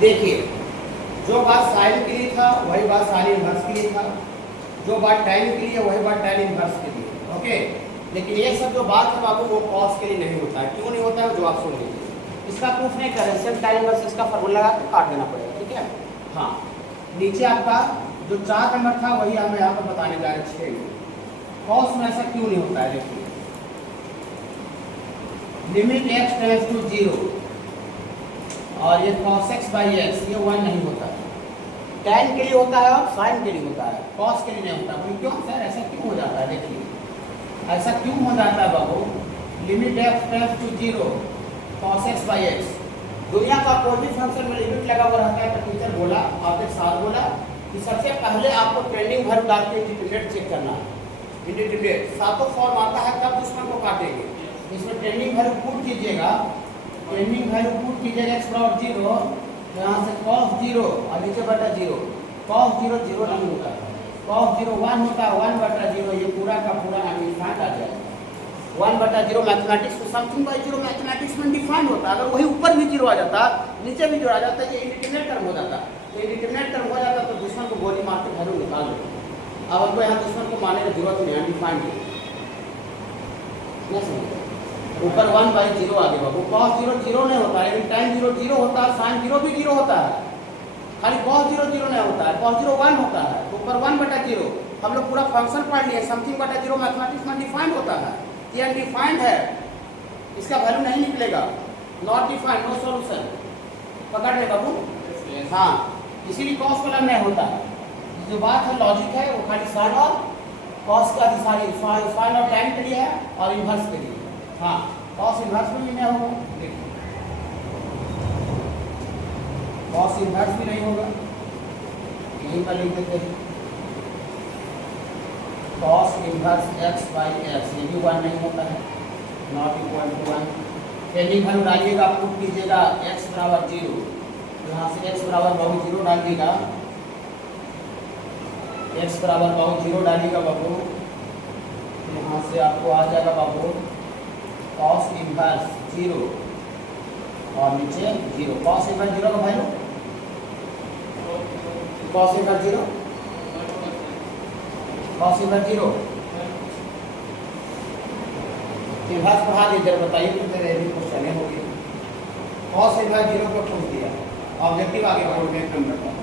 देखिए जो बात साइन के लिए था वही बात साइन इनवर्स के लिए था, जो बात टाइम के लिए वही बात टाइम इनवर्स के लिए। ओके, लेकिन ये सब जो बात है बाबू वो कॉस के लिए नहीं होता है। क्यों नहीं होता है जो आप सुन लीजिए, इसका प्रूफ नहीं कर रहे, सिर्फ टाइम इनवर्स इसका फॉर्मूला लगा के काट देना पड़ेगा। ठीक है, हाँ नीचे आपका जो 4 नंबर था वही हम यहाँ पर बताने जा रहे हैं। 6 कॉस में ऐसा क्यों नहीं होता है, देखिए लिमिट x टेंड्स टू 0 और ये cos x/x ये 1 नहीं होता है। tan के लिए होता है और sin के लिए होता है, cos के लिए नहीं होता। बोलिए क्यों सर, ऐसा क्यों हो जाता है? देखिए ऐसा क्यों हो जाता है बाबू, limit x tends to 0 cos x/x दुनिया का कोई भी फंक्शन में लिमिट लगा हुआ रहता है तो टीचर बोला, आपके साथ बोला कि सबसे पहले आपको ट्रेंडिंग वैल्यू डाल के इंडिटरमिनेट चेक करना है। इंडिटरमिनेट सातों फॉर्म आता है तब दुश्मन को काटेंगे। इसमें ट्रेंडिंग वैल्यू पुट कीजिएगा, ट्रेंडिंग वैल्यू पुट कीजिएगा एक्स बराबर 0, यहाँ से cos 0 और नीचे बटा 0, cos 0 0 नहीं होता है, cos 0 1 होता है, 1 बटा 0 ये पूरा का पूरा अनडिफाइंड आ जाएगा। 1 बटा 0 मैथमेटिक्स में समथिंग बाई 0 मैथमेटिक्स में डिफाइंड होता है। अगर वही ऊपर भी 0 आ जाता, नीचे भी 0 आ जाता, ये इंडिटरमिनेट टर्म हो जाता। तो इंडिटरमिनेट टर्म हो जाता तो दुश्मन को गोली मार के वैल्यू निकाल दो। अब हमको यहाँ दुश्मन को मारने की जरूरत नहीं, अनडिफाइंड है। ऊपर 1 बाई 0 आगे बाबू, cos 0 0 नहीं होता है, लेकिन tan 0 0 होता है, sin 0 भी 0 होता है, खाली cos 0 0 नहीं होता है, cos 0 1 होता है। तो ऊपर 1 बटा 0 हम लोग पूरा फंक्शन पढ़ लिए, समथिंग बटा 0 मैथमेटिक्स में डिफाइंड होता है, ये अनडिफाइंड है, इसका वैल्यू नहीं निकलेगा, नॉट डिफाइंड, नो सॉल्यूशन। पकड़ ले बाबू, हाँ इसीलिए cos कॉलम नहीं होता है। जो बात है लॉजिक है वो खाली sin और cos का सारी sin और tan के लिए है और इनवर्स के लिए। हाँ cos इनवर्स भी नहीं होगा, देखिए cos इनवर्स भी नहीं होगा, यही पर लिख देते हैं cos inverse x by x, ये भी 1 नहीं होता है, not equal to 1। Trending value डालिएगा, पुट कीजिएगा x बराबर 0, यहाँ से x बराबर बाबू 0 डालिएगा, x बराबर बाबू 0 डालिएगा बाबू, यहाँ से आपको आ जाएगा बाबू cos इनवर्स 0 और नीचे 0, cos इनवर्स 0 का value, cos inverse 0, cos inverse 0 inverse पढ़ा दीजिए, बताइए तो मेरे भी क्वेश्चन हो गया। cos इनवर्स 0 को पूछ दिया, ऑब्जेक्टिव आगे बढ़ो एक नंबर का।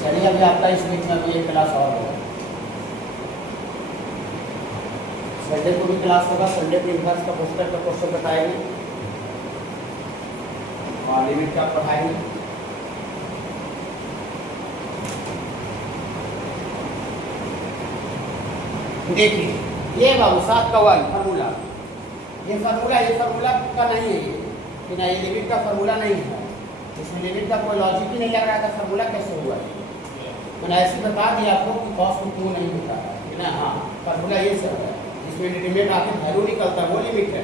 चलिए अभी आपका इस वीक में एक क्लास और होगा, संडे को भी क्लास होगा, संडे को इनवर्स का पुस्तक का क्वेश्चन बताएंगे और लिमिट का पढ़ाएंगे। देखिए ये बाबू 7 का 1 फार्मूला, ये फार्मूला का नहीं है, ये ना ये लिमिट का फार्मूला नहीं है, इसमें लिमिट का कोई लॉजिक ही नहीं लग रहा था, फार्मूला कैसे हुआ है। मैंने ऐसे बता दिया आपको कि cos को क्यों नहीं होता है ना। हाँ फार्मूला ये सब है, इसमें इंडिटरमिनेट आके वैल्यू निकलता है, वो लिमिट है,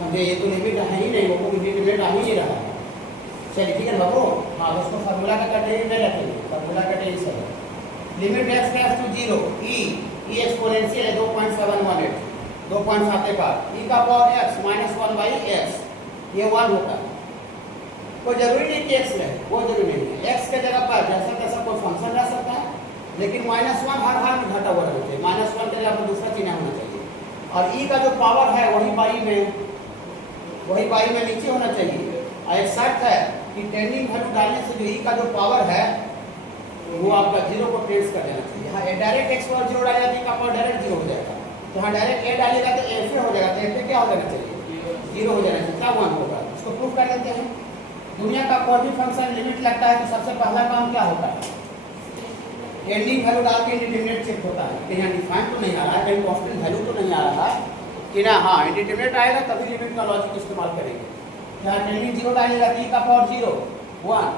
समझे। ये तो लिमिट है ही नहीं, वो इंडिटरमिनेट आ ही नहीं रहा है। चलिए ठीक है बाबू, हाँ उसको फार्मूला का कैटेगरी में रखेंगे, फार्मूला कैटेगरी सब है। Limit x tends to 0 e exponential है 2.718, 2.7 e का power x minus 1 by x, ये 1 होता है। कोई जरूरी नहीं कि x रहे, वो जरूरी नहीं है, x के जगह पर जैसा तैसा कोई फंक्शन रह सकता है, लेकिन -1 हर हाल में घटा हुआ रहता है, -1 के जगह पर दूसरा चिन्ह होना चाहिए। और e का जो पावर है वही बाई में नीचे होना चाहिए। और एक शर्त है कि ट्रेंडिंग वैल्यू डालने से जो e का जो पावर है वो आपका 0 को ट्रेस कर देना चाहिए। हाँ डायरेक्ट x पर 0 डालेगा तो का पावर डायरेक्ट 0 हो जाएगा, तो हाँ डायरेक्ट a डालेगा तो a से हो जाएगा, तो a पे क्या हो जाना चाहिए 0 हो जाना चाहिए, क्या 1 होगा। इसको प्रूफ कर देते हैं। दुनिया का कोई भी फंक्शन लिमिट लगता है तो सबसे पहला काम क्या होता है, ट्रेंडिंग वैल्यू डाल के इंडिटरमिनेट चेक होता है कि यहाँ डिफाइन तो नहीं आ रहा है, कहीं कांस्टेंट वैल्यू तो नहीं आ रहा है कि ना। हाँ इंडिटरमिनेट आएगा तभी लिमिट का लॉजिक इस्तेमाल करेंगे। यहाँ ट्रेंडिंग 0 डालेगा तो e का पावर 0 1,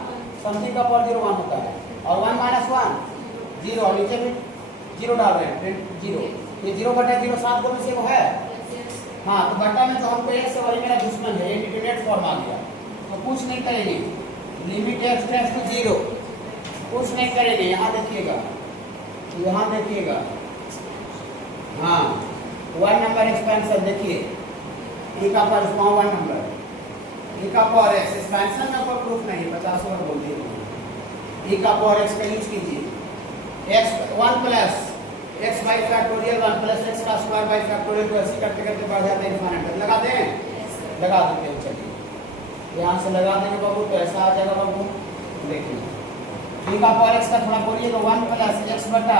समथिंग का पावर 0 1 होता है, और 1 माइनस 1 0, और नीचे भी 0 डाल रहे हैं 0, ये 0 बटा 0 7 को में से वो है। हाँ तो बटा में जो हमको एक से वही मेरा दुश्मन है, इंडिटरमिनेट फॉर्म आ गया, तो कुछ नहीं करेंगे, लिमिट x टेंड्स टू 0, कुछ नहीं करेंगे। यहाँ देखिएगा, यहाँ देखिएगा, हाँ 1 नंबर एक्सपेंशन देखिए, e का पावर 1 नंबर, e का पावर x एक्सपेंशन में कोई प्रूफ नहीं, 50 बार बोल दिए, e का पावर x का यूज कीजिए, x 1 plus x by factorial 1 plus x का स्क्वायर बाई फैक्टोरियल को ऐसे करते करते बढ़ जाता है इनफिनिट। लगा दें, लगा देते हैं। चलिए यहाँ से लगा देंगे बाबू तो ऐसा आ जाएगा बाबू, देखिए e का पावर x का थोड़ा बोलिए तो 1 प्लस x बटा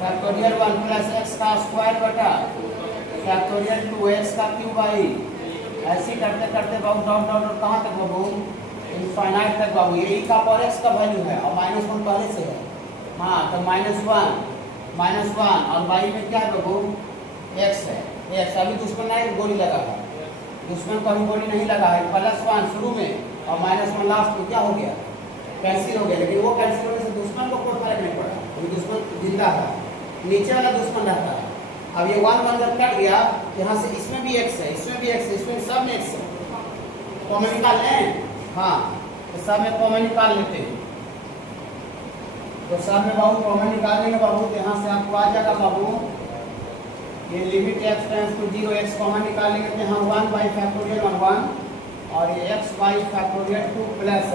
फैक्टोरियल 1 प्लस x का स्क्वायर बटा फैक्टोरियल 2x का क्यूब आई, ऐसे करते करते बाबू डॉट डॉट डॉट कहाँ तक बाबू इनफाइनाइट तक बाबू, ये ई का पावर एक्स का वैल्यू है और -1 पहले से है। हाँ तो -1 और बाई में क्या है बाबू, एक्स है। एक्स अभी दुश्मन नहीं गोली लगा है, दुश्मन को अभी गोली नहीं लगा है। +1 शुरू में और -1 लास्ट में, क्या हो गया, कैंसिल हो गया। लेकिन वो कैंसिल होने से दुश्मन को कोई फर्क नहीं पड़ा, क्योंकि दुश्मन जिंदा था, नीचे वाला दुश्मन रहता है। अब ये 1 जब कट गया, यहाँ से इसमें भी एक्स है, इसमें भी एक्स है, इसमें सब में एक्स है, कॉमन निकाल लें। हाँ तो सब में कॉमन निकाल लेते हैं। तो सब में बाबू कॉमन निकाल लेंगे बाबू, तो यहाँ से आपको आ जाएगा बाबू, ये limit x tends to 0 x common निकाल लेंगे तो यहाँ 1/(1) और ये x/(2) प्लस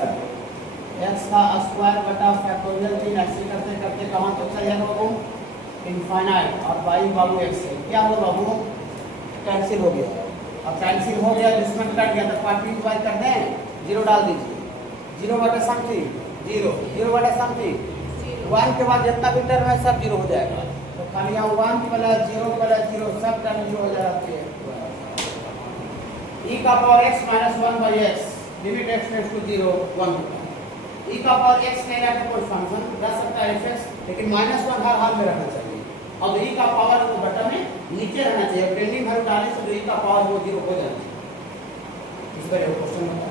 x का स्क्वायर बटा फैक्टोरियल 3 ऐसे करते करते कहाँ तक चल जाएगा बाबू, इनफाइनाइट। और बाई बाबू x है, क्या हो बाबू, कैंसिल हो गया। अब कैंसिल हो गया, दुश्मन कट गया, तो पार्ट बाई कर दें, 0 डाल दीजिए, 0/समथिंग 0, 0/समथिंग 1 के बाद जितना भी टर्म है सब 0 हो जाएगा। तो खाली यहाँ 1 + 0 सब टर्म 0 हो जाती है। e का power x - 1/x limit x tends to 0 1 e का पावर x नहीं रहता कोई फंक्शन रह सकता है fx, लेकिन -1 हर हाल में रहना चाहिए। और e का पावर वो बटन में नीचे रहना चाहिए, ट्रेंडिंग वैल्यू डालने से e का पावर वो 0 हो जाना चाहिए। इस पर क्वेश्चन बता,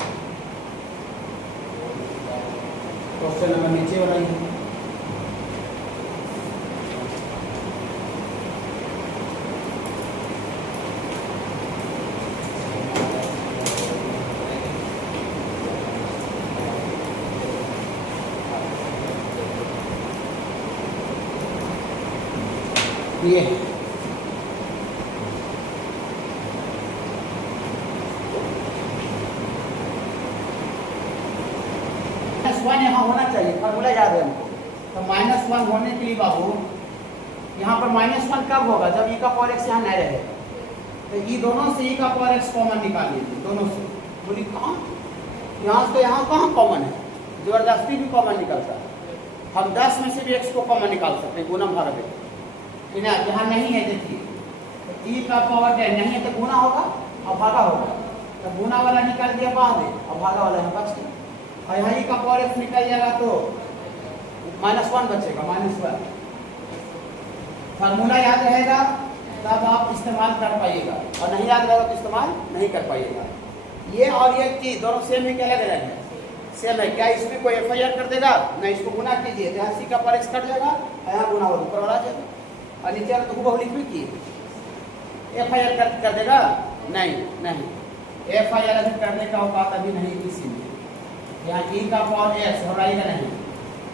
क्वेश्चन नंबर नीचे वाला ही है। ये -1 यहाँ होना चाहिए, फॉर्मूला याद है हमको। तो -1 होने के लिए बाबू यहाँ पर -1 कब होगा, जब e का पावर x यहाँ नहीं रहे। तो ई दोनों से e का पावर x कॉमन निकाल लीजिए, दोनों से। बोली कहाँ, यहाँ से यहाँ कहाँ कॉमन है, जबरदस्ती भी कॉमन निकलता है। हम 10 में से भी x को कॉमन निकाल सकते हैं, गुना भाग देते हैं। यहाँ नहीं है, देखिए तो e का पावर 10 नहीं है तो गुना होगा और भागा होगा। तो गुना वाला निकल दिया बाहर और भागा वाला यहाँ बच गया। और यहाँ e का पावर x निकल जाएगा तो -1 बचेगा, -1। फार्मूला याद रहेगा तब आप इस्तेमाल कर पाइएगा, और नहीं याद रहेगा तो इस्तेमाल नहीं कर पाइएगा। ये और ये चीज़ दोनों सेम है, क्या अलग अलग है, सेम है। क्या इसमें कोई FIR कर देगा, नहीं, इसको गुना कीजिए तो यहाँ c का पावर x कट जाएगा और यहाँ गुना होगा, ऊपर वाला आ जाएगा। और नीचे तो खूब लिख भी किए, FIR कर देगा, नहीं FIR अभी करने का औकात अभी नहीं किसी में। यहाँ e का पावर x घबराएगा नहीं,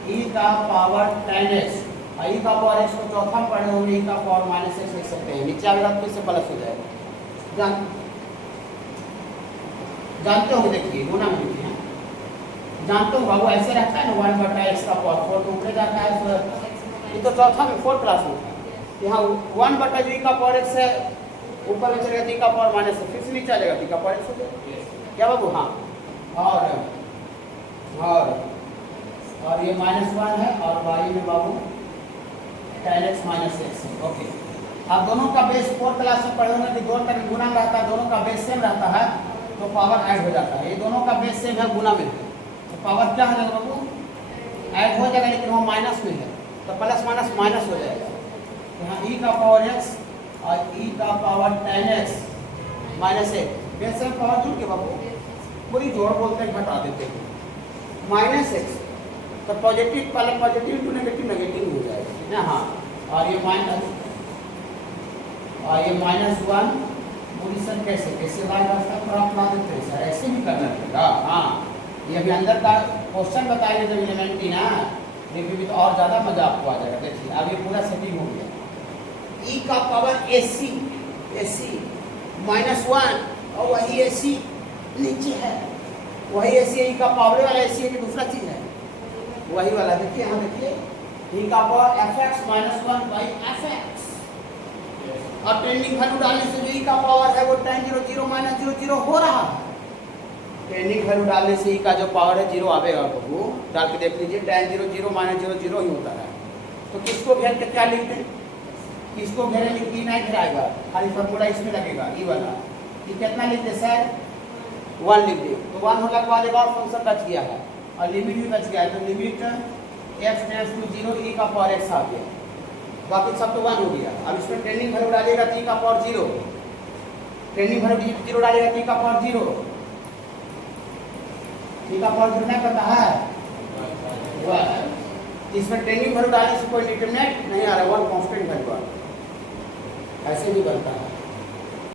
e का पावर 10x और e का पावर x को चौथा में पढ़े होंगे, e का पावर -x लिख सकते हैं। नीचे आएगा फिर से प्लस हो जाएगा, जानते होंगे, देखिए गुना में लिखे हैं, जानते हो बाबू, ऐसे रहता है ना 1/x का पावर 4 तो ऊपर जाता है, ये तो चौथा में 4th क्लास में था। यहाँ 1/e का पावर x है, ऊपर में चलेगा e का पावर -x, फिर से नीचे आ जाएगा e का पावर x हो जाएगा, क्या बाबू। हाँ और ये -1 है और बाई में बाबू 10x - x है। ओके, अब दोनों का बेस 4th क्लास में पढ़े होंगे कि दोनों का गुना में रहता है, दोनों का बेस सेम रहता है तो पावर ऐड हो जाता है। ये दोनों का बेस सेम है, गुना में है तो पावर क्या हो जाएगा बाबू, ऐड हो जाएगा, लेकिन वो माइनस में है तो प्लस माइनस माइनस हो जाएगा। यहाँ e का पावर x और e का power 10x -1 base same power जुड़ के बाबू पूरी जोड़ बोलते हैं, घटा देते हैं -x तो पॉजिटिव पहले पॉजिटिव टू नेगेटिव नेगेटिव हो जाएगा, ठीक है। हाँ और ये -1 पूरी सर कैसे लाइन रास्ता पर आप ला देते हैं सर, ऐसे भी करना पड़ेगा। हाँ ये अभी अंदर का क्वेश्चन बताएंगे जब एलिमेंट्री ना, देखिए भी तो और ज़्यादा मजा आपको आ जाएगा। देखिए अब ये पूरा सेटिंग हो गया, e का पावर AC -1 और वही AC नीचे है, वही AC e का पावर वाला AC है कि दूसरा चीज़ है, वही वाला। देखिए यहाँ देखिए e का पावर fx -1/fx और ट्रेंडिंग वैल्यू डालने से जो e का पावर है वो tan 0 0 -0 0 हो रहा है। ट्रेंडिंग वैल्यू डालने से e का जो पावर है 0 आवेगा, वो डाल के देख लीजिए tan 0 0 -0 0 ही होता है। तो किसको घेर के क्या लिखते हैं, किसको घेरे लिख e नहीं घेराएगा, खाली फॉर्मूला इसमें लगेगा e वाला। ये कितना लिखते सर 1 लिख दिए, तो 1 होने के बाद एक और फंक्शन बच गया है और लिमिट भी बच गया है, तो limit x tends to 0 e का पावर x आ गया, बाकी सब तो 1 हो गया। अब इसमें ट्रेंडिंग वैल्यू डालेगा तो e का पावर 0, ट्रेंडिंग वैल्यू 0 डालेगा तो e का पावर 0, e का पावर 0 नहीं पता है वह, इसमें ट्रेंडिंग वैल्यू डालने से कोई डिटरमिनेंट नहीं आ रहा, 1 कांस्टेंट वैल्यू आ रहा है, ऐसे भी बनता है।